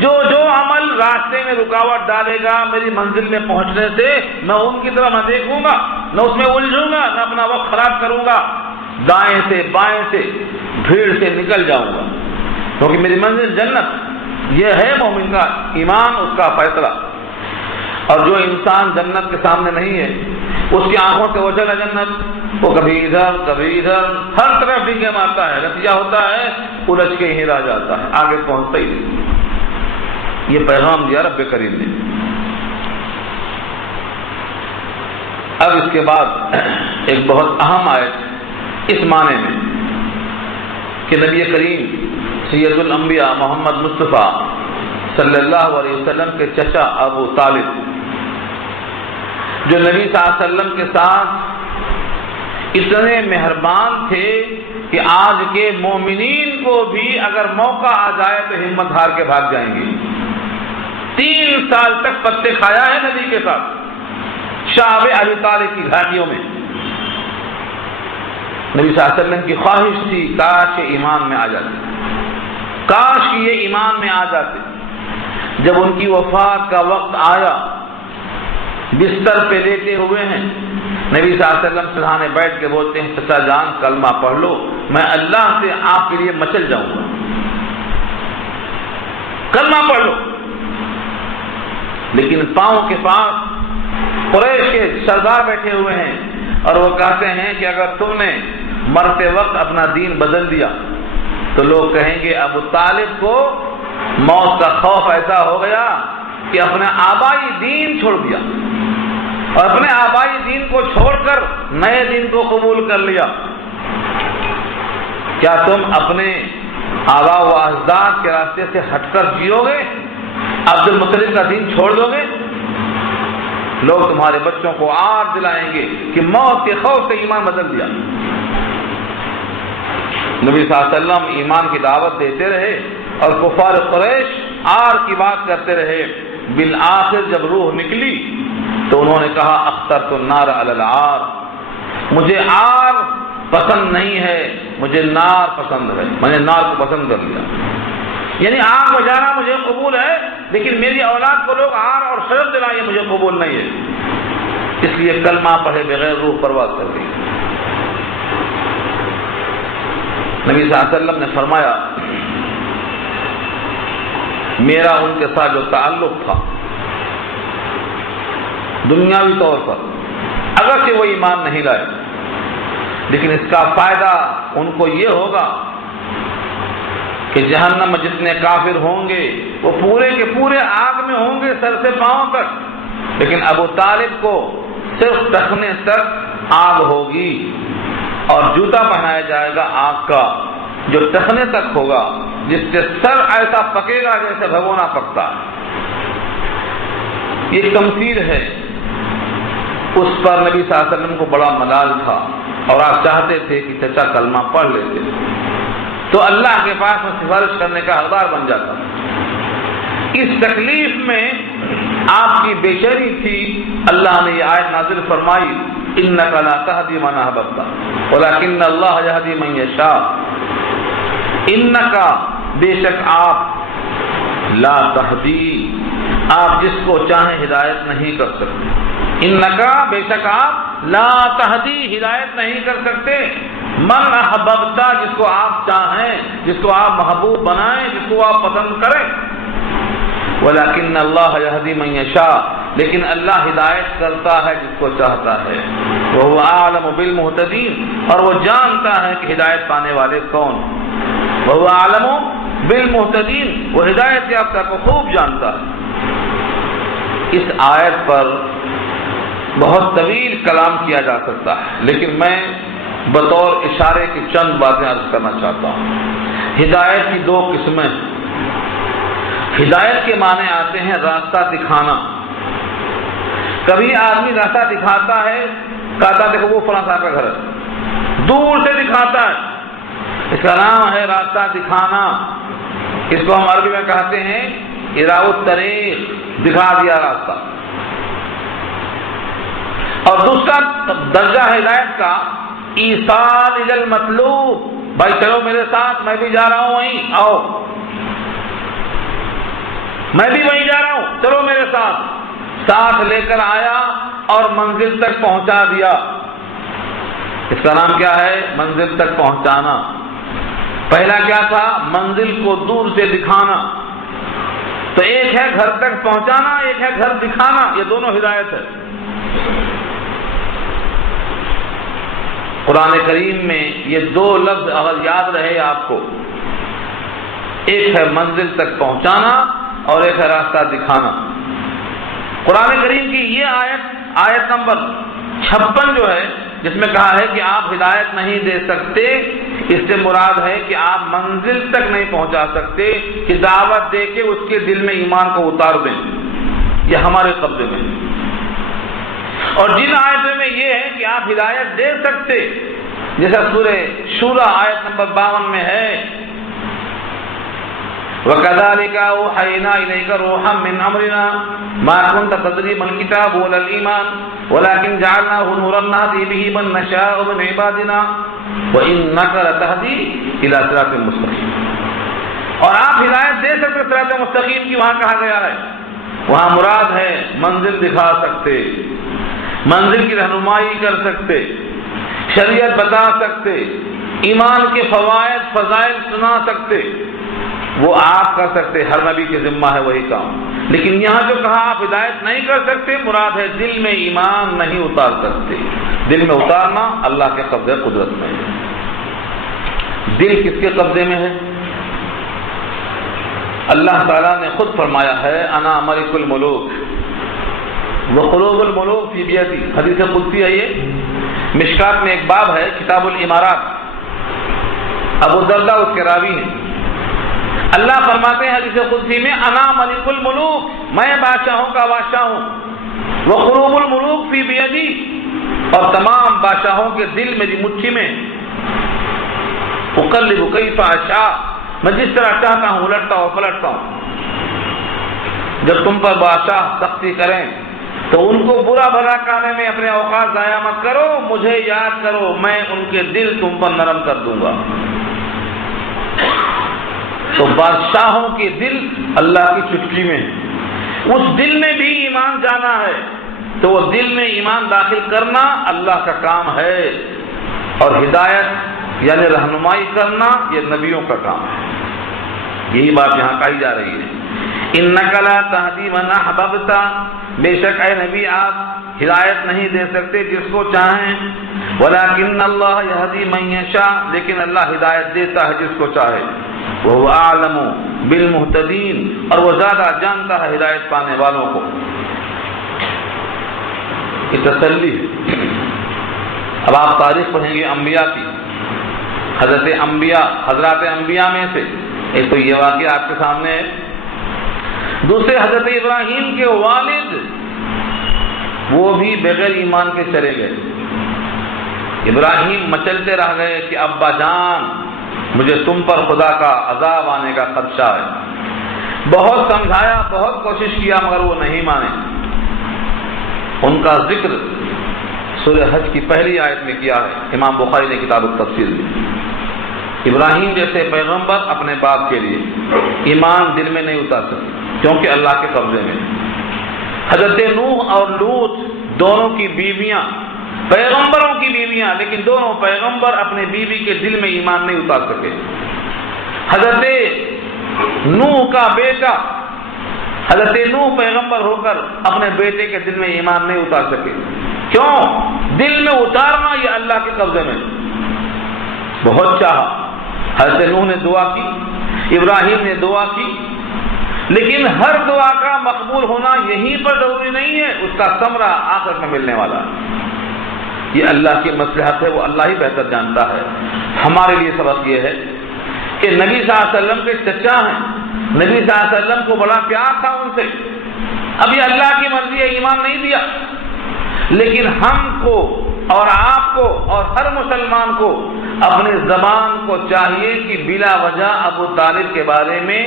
جو عمل راستے میں رکاوٹ ڈالے گا میری منزل میں پہنچنے سے، میں ان کی طرف نہ دیکھوں گا، نہ اس میں الجھوں گا، نہ اپنا وقت خراب کروں گا، دائیں سے بائیں سے بھیڑ سے نکل جاؤں گا، کیونکہ میری منزل جنت. یہ ہے مومن کا ایمان، اس کا فیصلہ. اور جو انسان جنت کے سامنے نہیں ہے، اس کی آنکھوں سے وجل ہے جنت، وہ کبھی ادھر کبھی ادھر ہر طرف ڈنگے مارتا ہے، نتیجہ ہوتا ہے الجھ کے ہی رہ جاتا ہے، آگے پہنچتا ہی نہیں. یہ پیغام دیا رب کریم نے. اب اس کے بعد ایک بہت اہم آیت اس معنی میں کہ نبی کریم سید الانبیاء محمد مصطفیٰ صلی اللہ علیہ وسلم کے چچا ابو طالب، جو نبی صلی اللہ علیہ وسلم کے ساتھ اتنے مہربان تھے کہ آج کے مومنین کو بھی اگر موقع آ جائے تو ہمت ہار کے بھاگ جائیں گے. 3 سال تک پتے کھایا ہے نبی کے ساتھ شعب ابی طالب کی گھاٹیوں میں. نبی صلی اللہ علیہ وسلم کی خواہش تھی کاش یہ ایمان میں آ جاتے، کاش کہ یہ ایمان میں آ جاتے. جب ان کی وفات کا وقت آیا، بستر پہ لیٹے ہوئے ہیں، نبی صلی اللہ علیہ وسلم سرحانے بیٹھ کے بولتے ہیں چچا جان کلمہ پڑھ لو، میں اللہ سے آپ کے لیے مچل جاؤں گا، کلمہ پڑھ لو۔ لیکن پاؤں کے پاس قریش کے سردار بیٹھے ہوئے ہیں اور وہ کہتے ہیں کہ اگر تم نے مرتے وقت اپنا دین بدل دیا تو لوگ کہیں گے ابو طالب کو موت کا خوف ایسا ہو گیا کہ اپنے آبائی دین چھوڑ دیا اور اپنے آبائی دین کو چھوڑ کر نئے دین کو قبول کر لیا۔ کیا تم اپنے آبا و اجداد کے راستے سے ہٹ کر جیو گے؟ عبد المطلب کا دین چھوڑ دو گے؟ لوگ تمہارے بچوں کو آر دلائیں گے کہ موت کے خوف سے ایمان بدل دیا۔ نبی صلی اللہ علیہ وسلم ایمان کی دعوت دیتے رہے اور کفار قریش آر کی بات کرتے رہے۔ بالآخر جب روح نکلی تو انہوں نے کہا اخترت النار علی العار، مجھے آر پسند نہیں ہے، مجھے نار پسند ہے، میں نے نار کو پسند کر لیا۔ یعنی آگ میں جانا مجھے قبول ہے لیکن میری اولاد کو لوگ آر اور شرف دلائیں مجھے قبول نہیں ہے، اس لیے کلمہ پڑھے بغیر روح پرواز کر گئی۔ نبی صلی اللہ علیہ وسلم نے فرمایا میرا ان کے ساتھ جو تعلق تھا دنیاوی طور پر اگرچہ وہ ایمان نہیں لائے لیکن اس کا فائدہ ان کو یہ ہوگا کہ جہنم میں جتنے کافر ہوں گے وہ پورے کے پورے آگ میں ہوں گے سر سے پاؤں تک، لیکن ابو طالب کو صرف ٹخنے تک آگ ہوگی اور جوتا پہنایا جائے گا آگ کا جو ٹخنے تک ہوگا، جس سے سر ایسا پکے گا جیسے بھگونا پکتا ہے۔ یہ تمثیل ہے۔ اس پر نبی صلی اللہ علیہ وسلم کو بڑا ملال تھا اور آپ چاہتے تھے کہ چچا کلمہ پڑھ لیتے تو اللہ کے پاس میں سفارش کرنے کا حقدار بن جاتا۔ اس تکلیف میں آپ کی بے چینی تھی، اللہ نے یہ آیت نازل فرمائی انک لا تہدی من احببت ولکن اللہ یہدی من یشاء۔ انک بے شک آپ لا تہدی آپ جس کو چاہیں ہدایت نہیں کر سکتے، انکا بے شک آپ لا تہدی ہدایت نہیں کر سکتے، من احببتا جس کو آپ چاہیں، جس کو آپ محبوب بنائیں، جس کو آپ پسند کریں، ولیکن اللہ یہدی من یشاء لیکن اللہ ہدایت کرتا ہے جس کو چاہتا ہے، وہو اعلم بالمہتدین اور وہ جانتا ہے کہ ہدایت پانے والے کون، وہو اعلم بالمہتدین وہ ہدایت یافتہ کو خوب جانتا ہے۔ اس آیت پر بہت طویل کلام کیا جا سکتا ہے لیکن میں بطور اشارے کی چند باتیں عرض کرنا چاہتا ہوں۔ ہدایت کی دو قسمیں، ہدایت کے معنی آتے ہیں راستہ دکھانا۔ کبھی آدمی راستہ دکھاتا ہے، کہتا دیکھو وہ فلاں صاحب کا گھر ہے، دور سے دکھاتا ہے، اس کا نام ہے راستہ دکھانا۔ اس کو ہم عربی میں کہتے ہیں اراء الطریق، دکھا دیا راستہ۔ اور دوسرا درجہ ہدایت کا ایصال الی المطلوب، بھائی چلو میرے ساتھ، میں بھی جا رہا ہوں وہیں، آؤ میں بھی وہیں جا رہا ہوں، چلو میرے ساتھ، ساتھ لے کر آیا اور منزل تک پہنچا دیا۔ اس کا نام کیا ہے؟ منزل تک پہنچانا۔ پہلا کیا تھا؟ منزل کو دور سے دکھانا۔ تو ایک ہے گھر تک پہنچانا، ایک ہے گھر دکھانا، یہ دونوں ہدایت ہے۔ قرآن کریم میں یہ دو لفظ اگر یاد رہے آپ کو، ایک ہے منزل تک پہنچانا اور ایک ہے راستہ دکھانا۔ قرآن کریم کی یہ آیت نمبر 56 جو ہے، جس میں کہا ہے کہ آپ ہدایت نہیں دے سکتے، اس سے مراد ہے کہ آپ منزل تک نہیں پہنچا سکتے کہ دعوت دے کے اس کے دل میں ایمان کو اتار دیں، یہ ہمارے قبضے میں۔ اور جن آیتوں میں یہ ہے کہ آپ ہدایت دے سکتے، جیسا سورہ شورى آیت نمبر 52 میں ہے وَكَذَلِكَ أَوْحَيْنَا إِلَيْكَ رُوحًا مِّنْ أَمْرِنَا مَا كُنْتَ تَدْرِي مَا الْكِتَابُ وَلَا الْإِيمَانُ وَلَكِنْ جَعَلْنَاهُ نُورًا نَهْدِي بِهِ مَن نَّشَاءُ مِنْ عِبَادِنَا وَإِنَّكَ لَتَهْدِي إِلَىٰ صِرَاطٍ مُّسْتَقِيمٍ۔ اور آپ ہدایت دے سکتے، صراط مستقیم کی وہاں کہا گیا ہے، وہاں مراد ہے منزل دکھا سکتے، منزل کی رہنمائی کر سکتے، شریعت بتا سکتے، ایمان کے فوائد فضائل سنا سکتے، وہ آپ کر سکتے، ہر نبی کے ذمہ ہے وہی کام۔ لیکن یہاں جو کہا آپ ہدایت نہیں کر سکتے، مراد ہے دل میں ایمان نہیں اتار سکتے۔ دل میں اتارنا اللہ کے قبضے قدرت میں ہے۔ دل کس کے قبضے میں ہے؟ اللہ تعالیٰ نے خود فرمایا ہے انا ملک الملوک وقلوب الملوک فی بیدی، حدیث قدسی ہے یہ، مشکات میں ایک باب ہے کتاب الامارات، ابو درداء اس کے راوی ہیں۔ اللہ فرماتے ہیں حدیث قدسی میں انا ملک الملوک، میں بادشاہوں کا بادشاہ ہوں، وقلوب الملوک فی بیدی، اور تمام بادشاہوں کے دل میری مٹھی میں، اقلب کیف اشاء، میں جس طرح چاہتا ہوں الٹتا ہوں پلٹتا ہوں۔ جب تم پر بادشاہ سختی کریں تو ان کو برا بھلا کہنے میں اپنے اوقات ضائع مت کرو، مجھے یاد کرو، میں ان کے دل تم پر نرم کر دوں گا۔ تو بادشاہوں کے دل اللہ کی چٹکی میں، اس دل میں بھی ایمان جانا ہے تو وہ دل میں ایمان داخل کرنا اللہ کا کام ہے، اور ہدایت یعنی رہنمائی کرنا یہ نبیوں کا کام ہے۔ یہی بات یہاں کہی جا رہی ہے، اِنَّكَ لَا تَهْدِي مَنْ أَحْبَبْتَ، بے شک اے نبی آپ ہدایت نہیں دے سکتے جس کو چاہیں، وَلَكِنَّ اللَّهَ يَهْدِي مَن يَشَاءُ، لیکن اللہ ہدایت دیتا ہے جس کو چاہے، وَهُوَ أَعْلَمُ بِالْمُهْتَدِينَ، اور وہ زیادہ جانتا ہے ہدایت پانے والوں کو۔ یہ تسلی ہے۔ اب آپ تاریخ پڑھیں گے انبیاء کی، حضرات انبیاء میں سے ایک تو یہ واقعہ آپ کے سامنے ہے، دوسرے حضرت ابراہیم کے والد، وہ بھی بغیر ایمان کے چلے گئے۔ ابراہیم مچلتے رہ گئے کہ ابا جان مجھے تم پر خدا کا عذاب آنے کا خدشہ ہے، بہت سمجھایا، بہت کوشش کیا، مگر وہ نہیں مانے۔ ان کا ذکر سورہ حج کی پہلی آیت میں کیا ہے، امام بخاری نے کتاب التفسیر میں۔ ابراہیم جیسے پیغمبر اپنے باپ کے لیے ایمان دل میں نہیں اتار سکتے کیونکہ اللہ کے قبضے میں۔ حضرت نوح اور لوط دونوں کی بیویاں پیغمبروں کی بیویاں، لیکن دونوں پیغمبر اپنے بیوی کے دل میں ایمان نہیں اتار سکے۔ حضرت نوح کا بیٹا، حضرت نوح پیغمبر ہو کر اپنے بیٹے کے دل میں ایمان نہیں اتار سکے۔ کیوں؟ دل میں اتارنا یہ اللہ کے قبضے میں۔ بہت چاہا، حضرت نوح نے دعا کی، ابراہیم نے دعا کی، لیکن ہر دعا کا مقبول ہونا یہیں پر ضروری نہیں ہے، اس کا ثمرہ آخر میں ملنے والا ہے۔ یہ اللہ کی مصلحت ہے، وہ اللہ ہی بہتر جانتا ہے۔ ہمارے لیے سبق یہ ہے کہ نبی صلی اللہ علیہ وسلم کے چچا ہیں، نبی صلی اللہ علیہ وسلم کو بڑا پیار تھا ان سے، اب یہ اللہ کی مرضی ہے، ایمان نہیں دیا، لیکن ہم کو اور آپ کو اور ہر مسلمان کو اپنی زبان کو چاہیے کہ بلا وجہ ابو طالب کے بارے میں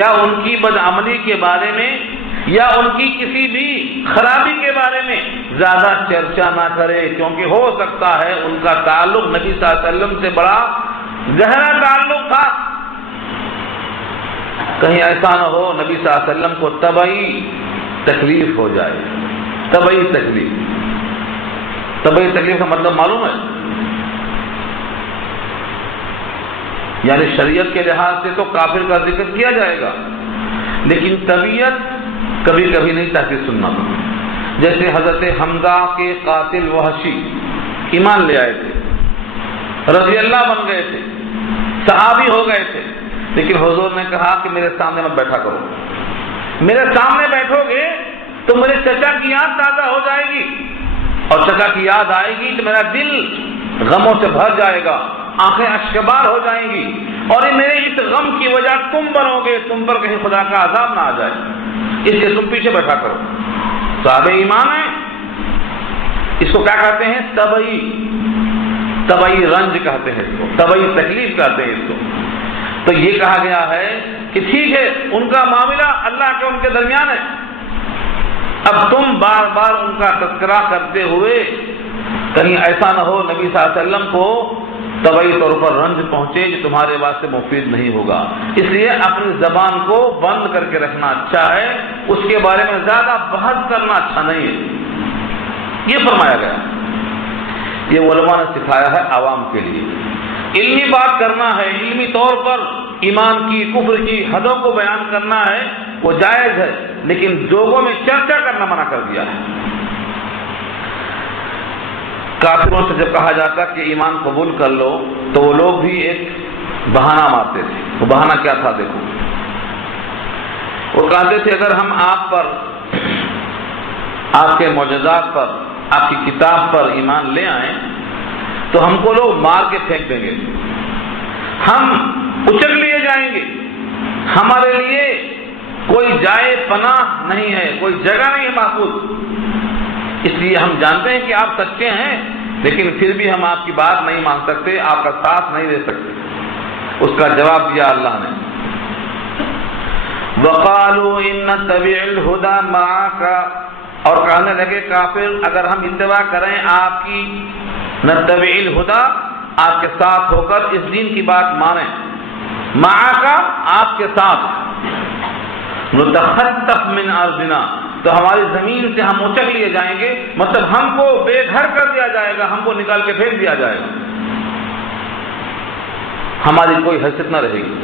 یا ان کی بدعملی کے بارے میں یا ان کی کسی بھی خرابی کے بارے میں زیادہ چرچا نہ کرے، کیونکہ ہو سکتا ہے ان کا تعلق نبی صلی اللہ علیہ وسلم سے بڑا گہرا تعلق تھا، کہیں ایسا نہ ہو نبی صلی اللہ علیہ وسلم کو طبعی تکلیف ہو جائے۔ طبعی تکلیف کا مطلب معلوم ہے؟ یعنی شریعت کے لحاظ سے تو کافر کا ذکر کیا جائے گا، لیکن طبیعت کبھی کبھی نہیں چاہتی سننا۔ جیسے حضرت حمزہ کے قاتل وحشی ایمان لے آئے تھے، رضی اللہ بن گئے تھے، صحابی ہو گئے تھے، لیکن حضور نے کہا کہ میرے سامنے مت بیٹھا کرو، میرے سامنے بیٹھو گے تو میرے چچا کی یاد تازہ ہو جائے گی، اور چچا کی یاد آئے گی تو میرا دل غموں سے بھر جائے گا، آنکھیں اشکبار ہو جائیں گی، اور میرے اس غم کی وجہ تم بنو گے، تم پر کہیں خدا کا عذاب نہ آ جائے، اس لیے تم پیچھے بیٹھا کرو۔ صحابہ ایمان ہے، اس کو کیا کہتے ہیں؟ طبعی رنج کہتے ہیں، اس کو طبعی تکلیف کہتے ہیں اس کو۔ تو یہ کہا گیا ہے کہ ٹھیک ہے، ان کا معاملہ اللہ کے ان کے درمیان ہے، اب تم بار بار ان کا تذکرہ کرتے ہوئے کہیں ایسا نہ ہو نبی صلی اللہ علیہ وسلم کو طبعی طور پر رنج پہنچے جو تمہارے واسطے مفید نہیں ہوگا، اس لیے اپنی زبان کو بند کر کے رکھنا اچھا ہے، اس کے بارے میں زیادہ بحث کرنا اچھا نہیں ہے۔ یہ فرمایا گیا. یہ علماء نے سکھایا ہے عوام کے لیے. علمی بات کرنا ہے، علمی طور پر ایمان کی کفر کی حدوں کو بیان کرنا ہے، وہ جائز ہے، لیکن لوگوں میں چرچا کرنا منع کر دیا ہے. کافروں سے جب کہا جاتا کہ ایمان قبول کر لو تو وہ لوگ بھی ایک بہانہ مارتے تھے. وہ بہانہ کیا تھا؟ دیکھو، وہ کہتے تھے اگر ہم آپ پر، آپ کے معجزات پر، آپ کی کتاب پر ایمان لے آئیں تو ہم کو لوگ مار کے پھینک دیں گے، ہم اچک لیے جائیں گے، ہمارے لیے کوئی جائے پناہ نہیں ہے، کوئی جگہ نہیں ہے محفوظ. اس لیے ہم جانتے ہیں کہ آپ سچے ہیں، لیکن پھر بھی ہم آپ کی بات نہیں مان سکتے، آپ کا ساتھ نہیں دے سکتے. اس کا جواب دیا اللہ نے، وَقَالُوا إِن نَّتَّبِعِ الْهُدَىٰ مَعَكَ، اور کہنے لگے کافر اگر ہم اتباع کریں آپ کی، نتبع الہدیٰ، آپ کے ساتھ ہو کر اس دین کی بات مانیں، معاک، آپ کے ساتھ، نتخطف من ارضنا، تو ہماری زمین سے ہم اچک لیے جائیں گے، مطلب ہم کو بے گھر کر دیا جائے گا، ہم کو نکال کے پھینک دیا جائے گا، ہماری کوئی حیثیت نہ رہے گی،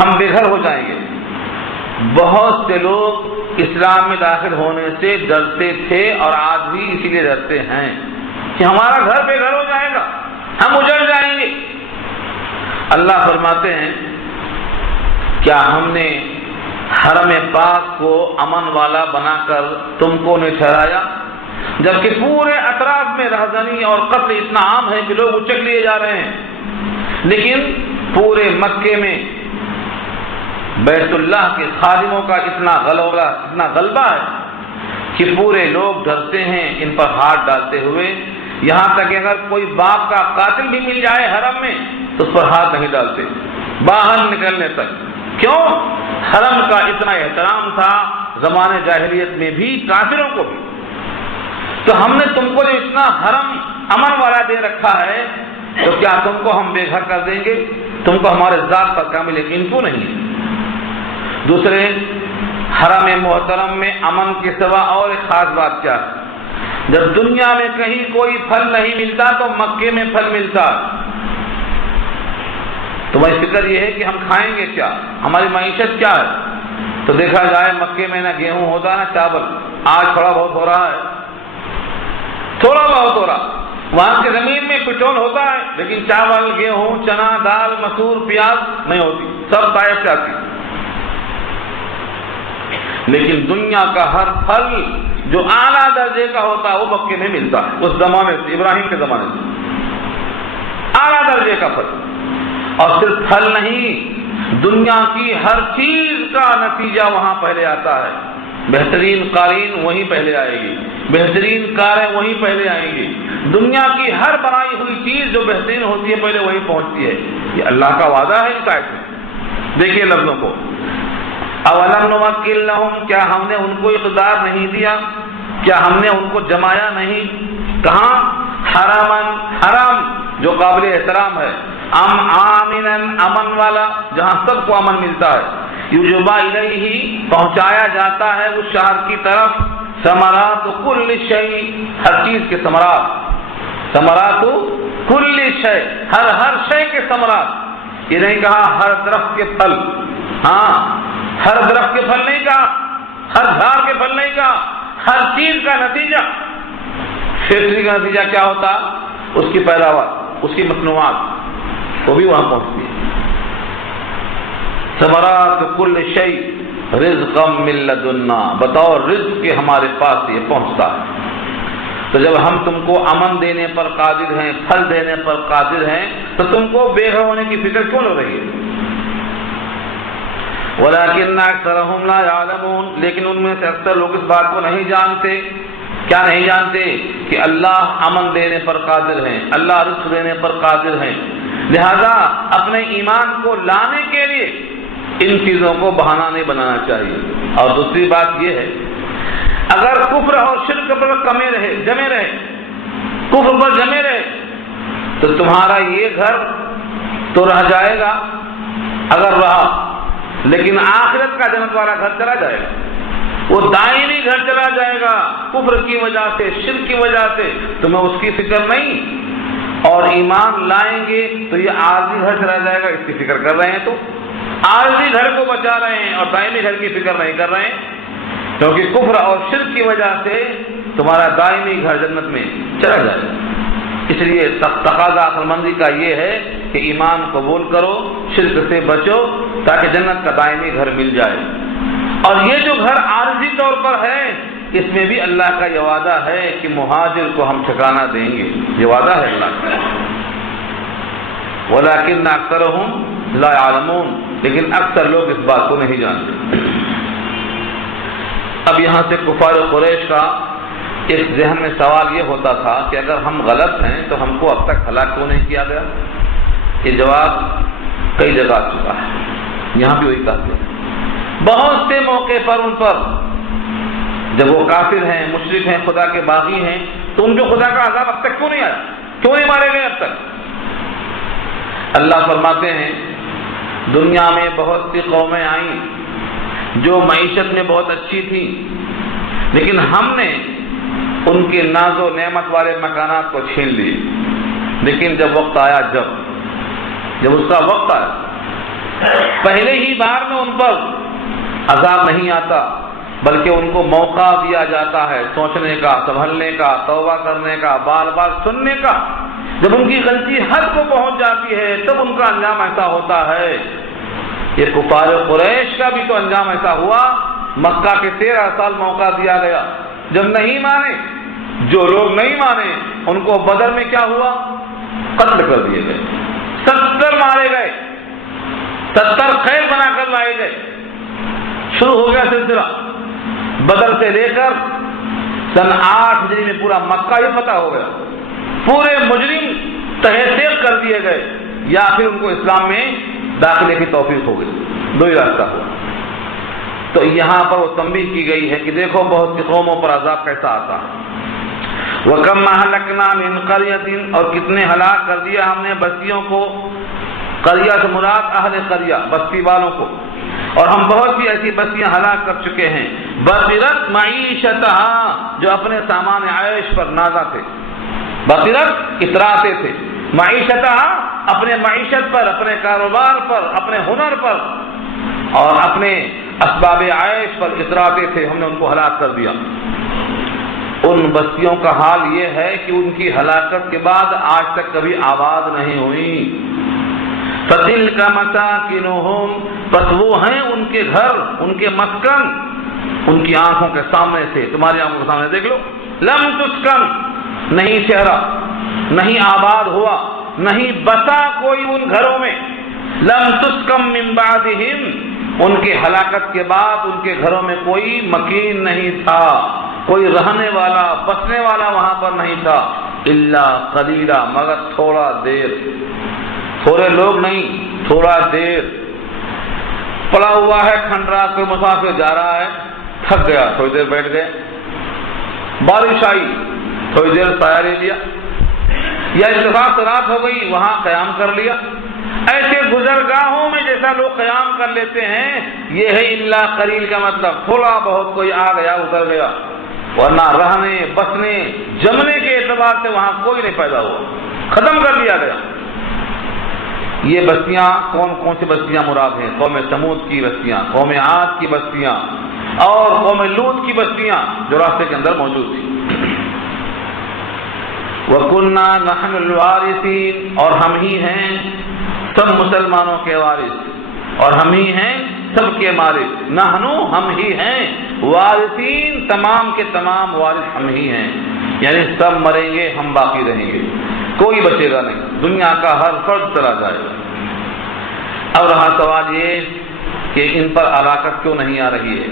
ہم بے گھر ہو جائیں گے. بہت سے لوگ اسلام میں داخل ہونے سے ڈرتے تھے اور آج بھی اسی لیے ڈرتے ہیں کہ ہمارا گھر بے گھر ہو جائے گا، ہم اجڑ جائیں گے. اللہ فرماتے ہیں کیا ہم نے حرم پاک کو امن والا بنا کر تم کو نہیں ٹھہرایا، جبکہ پورے اطراف میں رہزنی اور قتل اتنا عام ہے کہ لوگ اچک لیے جا رہے ہیں، لیکن پورے مکے میں بیت اللہ کے خادموں کا اتنا غلبہ ہے کہ پورے لوگ ڈرتے ہیں ان پر ہاتھ ڈالتے ہوئے، یہاں تک کہ اگر کوئی باپ کا قاتل بھی مل جائے حرم میں تو اس پر ہاتھ نہیں ڈالتے باہر نکلنے تک. کیوں؟ حرم کا اتنا احترام تھا زمانے جاہلیت میں بھی، کافروں کو بھی. تو ہم نے تم کو جو اتنا حرم امن والا دے رکھا ہے، تو کیا تم کو ہم بے گھر کر دیں گے؟ تم کو ہمارے ذات پر کامل یقین کیوں نہیں ہے؟ دوسرے، حرم محترم میں امن کے سوا اور ایک خاص بات کیا ہے؟ جب دنیا میں کہیں کوئی پھل نہیں ملتا تو مکے میں پھل ملتا. تمہیں فکر یہ ہے کہ ہم کھائیں گے کیا، ہماری معیشت کیا ہے؟ تو دیکھا جائے مکے میں نہ گیہوں ہوتا نہ چاول. آج تھوڑا بہت ہو رہا ہے، تھوڑا بہت ہو رہا. وہاں کی زمین میں پٹرول ہوتا ہے، لیکن چاول، گیہوں، چنا، دال، مسور، پیاز نہیں ہوتی، سب طائف سے آتی. لیکن دنیا کا ہر پھل جو اعلیٰ درجے کا ہوتا ہے وہ مکے میں ملتا ہے. اس زمانے سے، ابراہیم کے زمانے سے اعلیٰ درجے کا پھل. اور صرف پھل نہیں، دنیا کی ہر چیز کا نتیجہ وہاں پہلے آتا ہے. بہترین قارین وہیں پہلے آئے گی، بہترین کاریں وہیں پہلے آئیں گی. دنیا کی ہر بنائی ہوئی چیز جو بہترین ہوتی ہے پہلے وہیں پہنچتی ہے. یہ اللہ کا وعدہ ہے اس آیت میں. دیکھیے لفظوں کو، اولم نمکن لہم، کیا ہم نے ان کو اقتدار نہیں دیا، کیا ہم نے ان کو جمایا نہیں؟ کہاں؟ حرمن، حرم جو قابل احترام ہے، آمنن، امن والا جہاں سب کو امن ملتا ہے. یجبا الیہ، پہنچایا جاتا ہے اس شہر کی طرف، ثمرات کل شیء، ہر چیز کے ثمرات، ثمرات کل شیء، ہر شے کے ثمرات. یہ نہیں کہا ہر درخت کے پھل، ہاں ہر درخت کے پھل نہیں کہا، ہر جھاڑ کے پھل نہیں کہا، ہر چیز کا نتیجہ. فیکٹری کا نتیجہ کیا ہوتا؟ اس کی پیداوار، اس کی مصنوعات، وہ بھی وہاں پہنچتی ہے. ثمرات کل شیء رزقا من لدنا، بطور رزق کے ہمارے پاس یہ پہنچتا ہے. تو جب ہم تم کو امن دینے پر قادر ہیں، پھل دینے پر قادر ہیں، تو تم کو بے گھر ہونے کی فکر کیوں ہو رہی ہے؟ وَلَكِنَّ أَكْثَرَهُمْ لَا يَعْلَمُونَ، لیکن ان میں سے اکثر لوگ اس بات کو نہیں جانتے. کیا نہیں جانتے؟ کہ اللہ امن دینے پر قادر ہیں، اللہ رزق دینے پر قادر ہیں. لہذا اپنے ایمان کو لانے کے لیے ان چیزوں کو بہانہ نہیں بنانا چاہیے. اور دوسری بات یہ ہے، اگر کفر اور شرک پر جمے رہے، کفر پر جمے رہے، تو تمہارا یہ گھر تو رہ جائے گا اگر رہا، لیکن آخرت کا جنت والا گھر چلا جائے گا. وہ دائمی گھر چلا جائے گا کفر کی وجہ سے، شرک کی وجہ سے، تمہیں اس کی فکر نہیں، اور ایمان لائیں گے تو یہ عارضی گھر چلا جائے گا، اس کی فکر کر رہے ہیں، تو عارضی گھر کو بچا رہے ہیں اور دائمی گھر کی فکر نہیں کر رہے ہیں، کیونکہ کفر اور شرک کی وجہ سے تمہارا دائمی گھر جنت میں چلا جائے گا۔ اس لیے تقاضا عقل مندی کا یہ ہے کہ ایمان قبول کرو، شرک سے بچو، تاکہ جنت کا دائمی گھر مل جائے۔ اور یہ جو گھر عارضی طور پر ہے، اس میں بھی اللہ کا یہ وعدہ ہے کہ مہاجر کو ہم ٹھکانہ دیں گے، یہ وعدہ ہے اللہ کا۔ وَلَٰكِنَّ أَكْثَرَهُمْ لَا يَعْلَمُونَ، لیکن اکثر لوگ اس بات کو نہیں جانتے۔ اب یہاں سے کفار قریش کا ایک ذہن میں سوال یہ ہوتا تھا کہ اگر ہم غلط ہیں تو ہم کو اب تک ہلاک کیوں نہیں کیا گیا؟ یہ جواب کئی جگہ آ چکا ہے، یہاں بھی وہی کہتے ہیں۔ بہت سے موقع پر ان پر جب وہ کافر ہیں، مشرک ہیں، خدا کے باغی ہیں، تو ان کو خدا کا عذاب اب تک کیوں نہیں آیا، کیوں نہیں مارے گئے اب تک؟ اللہ فرماتے ہیں دنیا میں بہت سی قومیں آئیں جو معیشت میں بہت اچھی تھیں، لیکن ہم نے ان کے ناز و نعمت والے مکانات کو چھین لیے، لیکن جب وقت آیا، جب اس کا وقت آیا، پہلے ہی بار میں ان پر عذاب نہیں آتا، بلکہ ان کو موقع دیا جاتا ہے سوچنے کا، سنبھلنے کا، توبہ کرنے کا، بار بار سننے کا۔ جب ان کی غلطی حد کو پہنچ جاتی ہے تب ان کا انجام ایسا ہوتا ہے۔ یہ کفار قریش کا بھی تو انجام ایسا ہوا، مکہ کے 13 سال موقع دیا گیا، جب نہیں مانے، جو لوگ نہیں مانے ان کو بدر میں کیا ہوا؟ قتل کر دیے گئے، 70 مارے گئے، 70 قید بنا کر لائے گئے۔ شروع ہو گیا سلسلہ بدر سے لے کر سن 8 ہجری میں پورا مکہ یہ فتح ہو گیا، پورے مجرم تحقیق کر دیے گئے، یا پھر ان کو اسلام میں داخلے کی توفیق ہو گئی، دو ہی راستہ ہوا۔ تو یہاں پر وہ تنبیہ کی گئی ہے کہ دیکھو بہت سی قوموں پر عذاب کیسا آتا ہے۔ وَكَمْ أَهْلَكْنَا مِنْ قَرْيَةٍ، اور کتنے ہلاک کر دیا ہم نے بستیوں کو، قریہ سے مراد اہل قریہ، بستی والوں کو، اور ہم بہت سی ایسی بستیاں ہلاک کر چکے ہیں۔ بَطِرَتْ مَعِيشَتَهَا، جو اپنے سامان عیش پر نازا تھے، بطرت اتراتے تھے، معیشتها اپنے معیشت پر، اپنے کاروبار پر، اپنے ہنر پر اور اپنے اسباب عیش پر اتراتے تھے، ہم نے ان کو ہلاک کر دیا۔ ان بستیوں کا حال یہ ہے کہ ان کی ہلاکت کے بعد آج تک کبھی آباد نہیں ہوئی۔ فَتِلْكَ مَسَاكِنُهُمْ، پس وہ ہیں ان کے گھر، ان کے مسکن، ان کی آنکھوں کے سامنے سے، تمہاری آنکھوں کے سامنے دیکھ لو، لم تسکن، نہیں ٹھہرا، نہیں آباد ہوا، نہیں بسا کوئی ان گھروں میں، لم تسکن من بعدہم، ان کی ہلاکت کے بعد ان کے گھروں میں کوئی مکین نہیں تھا، کوئی رہنے والا، بسنے والا وہاں پر نہیں تھا، الا قلیلا، مگر تھوڑا دیر، تھوڑے لوگ نہیں، تھوڑا دیر۔ پڑا ہوا ہے کھنڈرا، کوئی مسافر جا رہا ہے، تھک گیا، تھوڑی دیر بیٹھ گئے، بارش آئی، تھوڑی دیر سایہ لے لیا، یا اتفاق سے رات ہو گئی، وہاں قیام کر لیا۔ ایسے گزرگاہوں میں جیسا لوگ قیام کر لیتے ہیں، یہ ہے الا قلیل کا مطلب، تھوڑا بہت کوئی آ گیا، اتر گیا، ورنہ رہنے، بسنے، جمنے کے اعتبار سے وہاں کوئی نہیں پیدا ہوا، ختم کر دیا گیا۔ یہ بستیاں کون کون سی بستیاں مراد ہیں؟ قوم سمود کی بستیاں، قوم عاد کی بستیاں، اور قوم لوط کی بستیاں جو راستے کے اندر موجود تھیں۔ وَكُنَّا نَحْنُ الْوَارِثِينَ، اور ہم ہی ہیں سب مسلمانوں کے وارث، اور ہم ہی ہیں سب کے مالک، نحنو ہم ہی ہیں، وارثین تمام کے تمام وارث ہم ہی ہیں، یعنی سب مریں گے، ہم باقی رہیں گے، کوئی بچے گا نہیں، دنیا کا ہر فرد چلا جائے گا۔ اب رہا سوال یہ کہ ان پر ہلاکت کیوں نہیں آ رہی ہے؟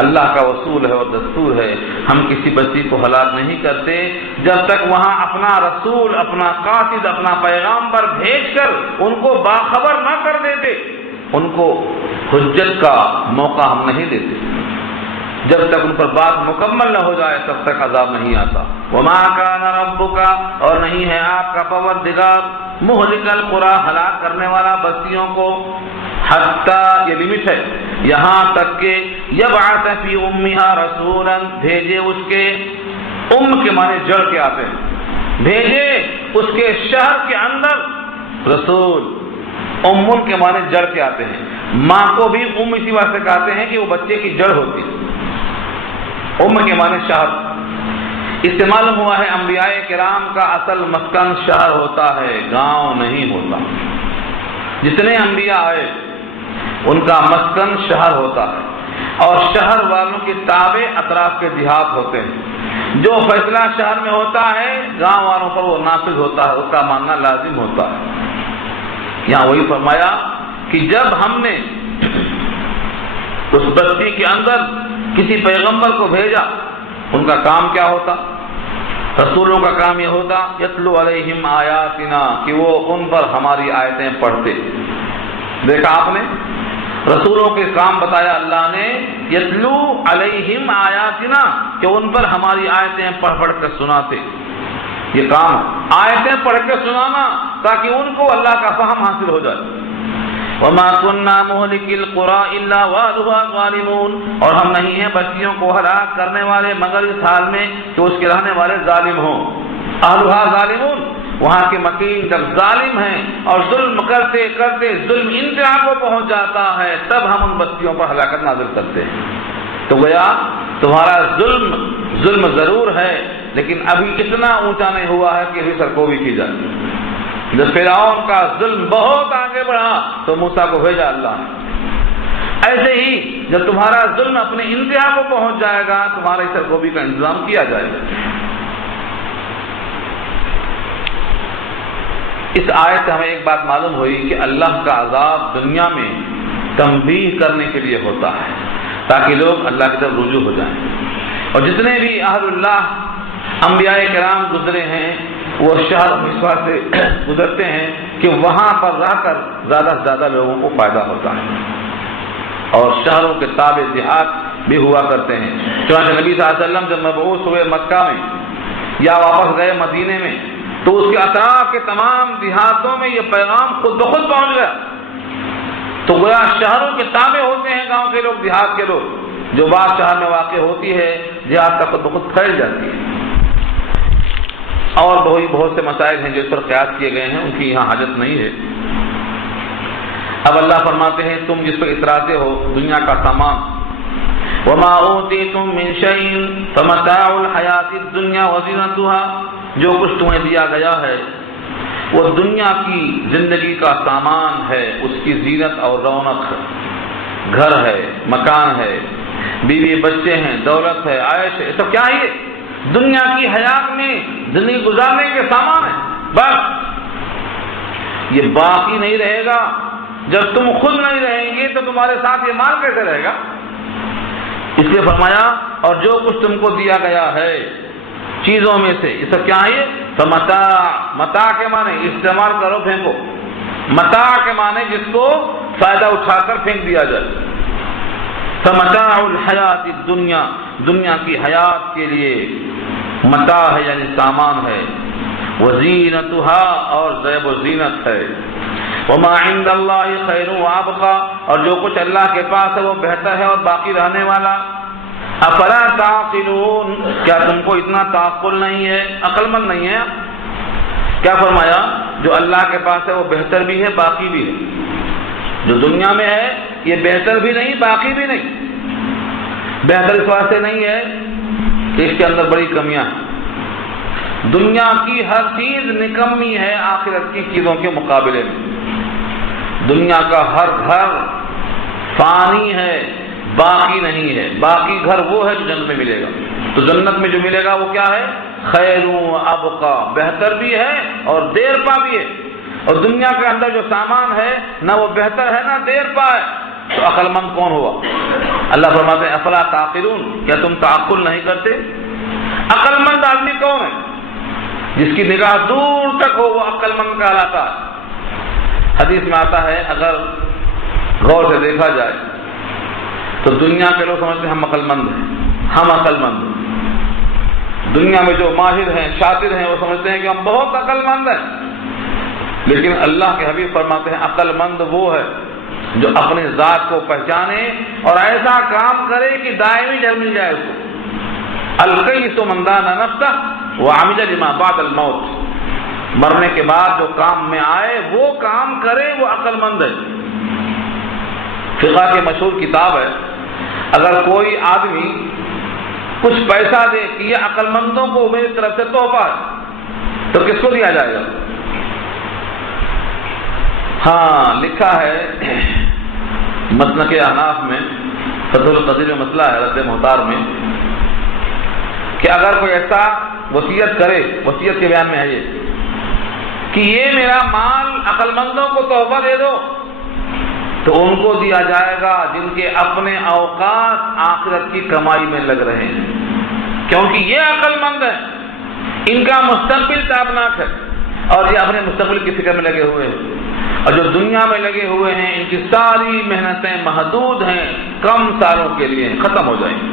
اللہ کا اصول ہے اور دستور ہے، ہم کسی بستی کو ہلاک نہیں کرتے جب تک وہاں اپنا رسول، اپنا قاصد، اپنا پیغامبر بھیج کر ان کو باخبر نہ کر دیتے، ان کو حجت کا موقع ہم نہیں دیتے۔ جب تک ان پر بات مکمل نہ ہو جائے تب تک عذاب نہیں آتا۔ وما کان ربک، اور نہیں ہے آپ کا پروردگار، مہلک القری، ہلاک کرنے والا بستیوں کو، حتی یہ لمٹ ہے، یہاں تک کہ یبعث فی امہا رسولا، بھیجے اس کے، کے معنی جڑ کے آتے ہیں، بھیجے اس کے شہر کے اندر رسول، کے معنی جڑ کے آتے ہیں۔ ماں کو بھی اسی واسطے کہتے ہیں کہ وہ بچے کی جڑ ہوتی ہے، کے معنی شہر۔ اس سے معلوم ہوا ہے انبیاء کرام کا اصل مسکن شہر ہوتا ہے، گاؤں نہیں ہوتا۔ جتنے انبیاء آئے ان کا مسکن شہر ہوتا ہے، اور شہر والوں کے تابع اطراف کے دیہات ہوتے ہیں۔ جو فیصلہ شہر میں ہوتا ہے گاؤں والوں پر وہ نافذ ہوتا ہے، اس کا ماننا لازم ہوتا ہے۔ یہاں وہی فرمایا کہ جب ہم نے اس بستی کے اندر کسی پیغمبر کو بھیجا، ان کا کام کیا ہوتا؟ رسولوں کا کام یہ ہوتا یتلو علیہم آیاتنا، کہ وہ ان پر ہماری آیتیں پڑھتے۔ دیکھا آپ نے، رسولوں کے کام بتایا اللہ نے، یتلو علیہم آیاتنا، کہ ان پر ہماری آیتیں پڑھ پڑھ کر سناتے۔ یہ کام آیتیں پڑھ کے سنانا تاکہ ان کو اللہ کا فہم حاصل ہو جائے۔ وما كنا مهلك القرى الا واهلها ظالمون، اور ہم نہیں ہیں بستیوں کو ہلاک کرنے والے مگر اس حال میں کہ اس کے رہنے والے ظالم ہوں۔ اهلها ظالمون، وہاں کے مکین جب ظالم ہیں اور ظلم کرتے کرتے ظلم انتہا کو پہنچ جاتا ہے، تب ہم ان بستیوں پر ہلاکت نازل کرتے ہیں۔ تو گویا تمہارا ظلم ضرور ہے، لیکن ابھی اتنا اونچا نہیں ہوا ہے کہ ابھی سرکوبی کی جائے۔ جب فرعون کا ظلم بہت آگے بڑھا تو موسیٰ کو بھیجا اللہ نے۔ ایسے ہی جب تمہارا ظلم اپنے انتہا کو پہنچ جائے گا، تمہاری سرکوبی کا انتظام کیا جائے گا۔ اس آیت سے ہمیں ایک بات معلوم ہوئی کہ اللہ کا عذاب دنیا میں تنبیہ کرنے کے لیے ہوتا ہے، تاکہ لوگ اللہ کی طرف رجوع ہو جائیں۔ اور جتنے بھی اہل اللہ انبیاء کرام گزرے ہیں، وہ شہر مصر سے گزرتے ہیں کہ وہاں پر رہ کر زیادہ سے زیادہ لوگوں کو فائدہ ہوتا ہے، اور شہروں کے تابع دیہات بھی ہوا کرتے ہیں۔ چنانچہ نبی صلی اللہ علیہ وسلم جب مبعوث ہوئے مکہ میں یا واپس گئے مدینے میں، تو اس کے اطراف کے تمام دیہاتوں میں یہ پیغام خود بخود پہنچ گیا۔ تو گویا شہروں کے تابع ہوتے ہیں گاؤں کے لوگ، دیہات کے لوگ۔ جو بات شہر میں واقع ہوتی ہے دیہات کا خود بخود پھیل جاتی ہے۔ اور بہت سے مسائل ہیں جو اس پر قیاس کیے گئے ہیں، ان کی یہاں حاجت نہیں ہے۔ اب اللہ فرماتے ہیں تم جس پر اتراتے ہو دنیا کا سامان، وما اوتیتم من شیء فمتاع الحیات الدنیا وزینتها، جو کچھ تمہیں دیا گیا ہے وہ دنیا کی زندگی کا سامان ہے، اس کی زینت اور رونق ہے، گھر ہے، مکان ہے، بیوی بچے ہیں، دولت ہے، عائش ہے، تو کیا ہے دنیا کی حیات میں زندگی گزارنے کے سامان ہے، بس یہ باقی نہیں رہے گا۔ جب تم خود نہیں رہیں گے تو تمہارے ساتھ یہ مال کیسے رہے گا؟ اس لیے فرمایا اور جو کچھ تم کو دیا گیا ہے چیزوں میں سے، یہ سب کیا ہے؟ تو متاع کے معنی استعمال کرو، پھینکو۔ متاع کے معنی جس کو فائدہ اٹھا کر پھینک دیا جائے۔ فمتاع الحیات الدنیا، دنیا کی حیات کے لیے متاع ہے یعنی سامان ہے، وزینتها اور زیب و زینت ہے، وما عند اللہ خیر وابقى، اور جو کچھ اللہ کے پاس ہے وہ بہتر ہے اور باقی رہنے والا۔ افلا تعقلون، کیا تم کو اتنا تعقل نہیں ہے، عقل مند نہیں ہے؟ کیا فرمایا؟ جو اللہ کے پاس ہے وہ بہتر بھی ہے باقی بھی ہے، جو دنیا میں ہے یہ بہتر بھی نہیں باقی بھی نہیں۔ بہتر اس واسطے نہیں ہے کہ اس کے اندر بڑی کمیاں ہیں، دنیا کی ہر چیز نکمی ہے آخرت کی چیزوں کے مقابلے میں۔ دنیا کا ہر گھر فانی ہے، باقی نہیں ہے، باقی گھر وہ ہے جو جنت میں ملے گا۔ تو جنت میں جو ملے گا وہ کیا ہے؟ خیر و ابقا، بہتر بھی ہے اور دیر پا بھی ہے۔ اور دنیا کے اندر جو سامان ہے نہ وہ بہتر ہے نہ دیر پا ہے، تو عقل مند کون ہوا؟ اللہ فرماتے ہیں افلا تعقلون، کیا تم تعقل نہیں کرتے؟ عقل مند آدمی کون ہے؟ جس کی نگاہ دور تک ہو وہ عقل مند کہلاتا ہے۔ حدیث میں آتا ہے اگر غور سے دیکھا جائے تو دنیا کے لوگ سمجھتے ہیں ہم عقل مند ہیں، ہم عقل مند ہیں۔ دنیا میں جو ماہر ہیں، شاطر ہیں، وہ سمجھتے ہیں کہ ہم بہت عقل مند ہیں، لیکن اللہ کے حبیب فرماتے ہیں عقل مند وہ ہے جو اپنے ذات کو پہچانے اور ایسا کام کرے کہ دائمی جل مل جائے اس کو۔ القیس من دان نفسہ وعمل لما بعد الموت، مرنے کے بعد جو کام میں آئے وہ کام کرے، وہ عقل مند ہے۔ فقہ کی مشہور کتاب ہے، اگر کوئی آدمی کچھ پیسہ دے کہ یہ عقل مندوں کو میری طرف سے تحفہ ہے، تو کس کو دیا جائے گا؟ ہاں لکھا ہے مسلک احناف میں، فتح القدیر میں مسئلہ ہے رد محتار میں، کہ اگر کوئی ایسا وصیت کرے، وصیت کے بیان میں ہے یہ کہ یہ میرا مال عقل مندوں کو تحفہ دے دو، تو ان کو دیا جائے گا جن کے اپنے اوقات آخرت کی کمائی میں لگ رہے ہیں، کیونکہ یہ عقل مند ہیں، ان کا مستقبل تابناک ہے اور یہ اپنے مستقبل کی فکر میں لگے ہوئے ہیں، اور جو دنیا میں لگے ہوئے ہیں ان کی ساری محنتیں محدود ہیں، کم سالوں کے لیے ختم ہو جائیں گی۔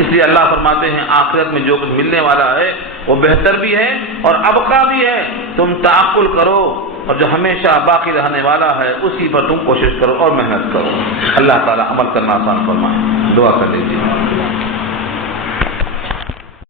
اس لیے اللہ فرماتے ہیں آخرت میں جو کچھ ملنے والا ہے وہ بہتر بھی ہے اور ابقا بھی ہے، تم تعقل کرو، اور جو ہمیشہ باقی رہنے والا ہے اسی پر تم کوشش کرو اور محنت کرو۔ اللہ تعالی عمل کرنا آسان فرمائے۔ دعا کر لیجیے۔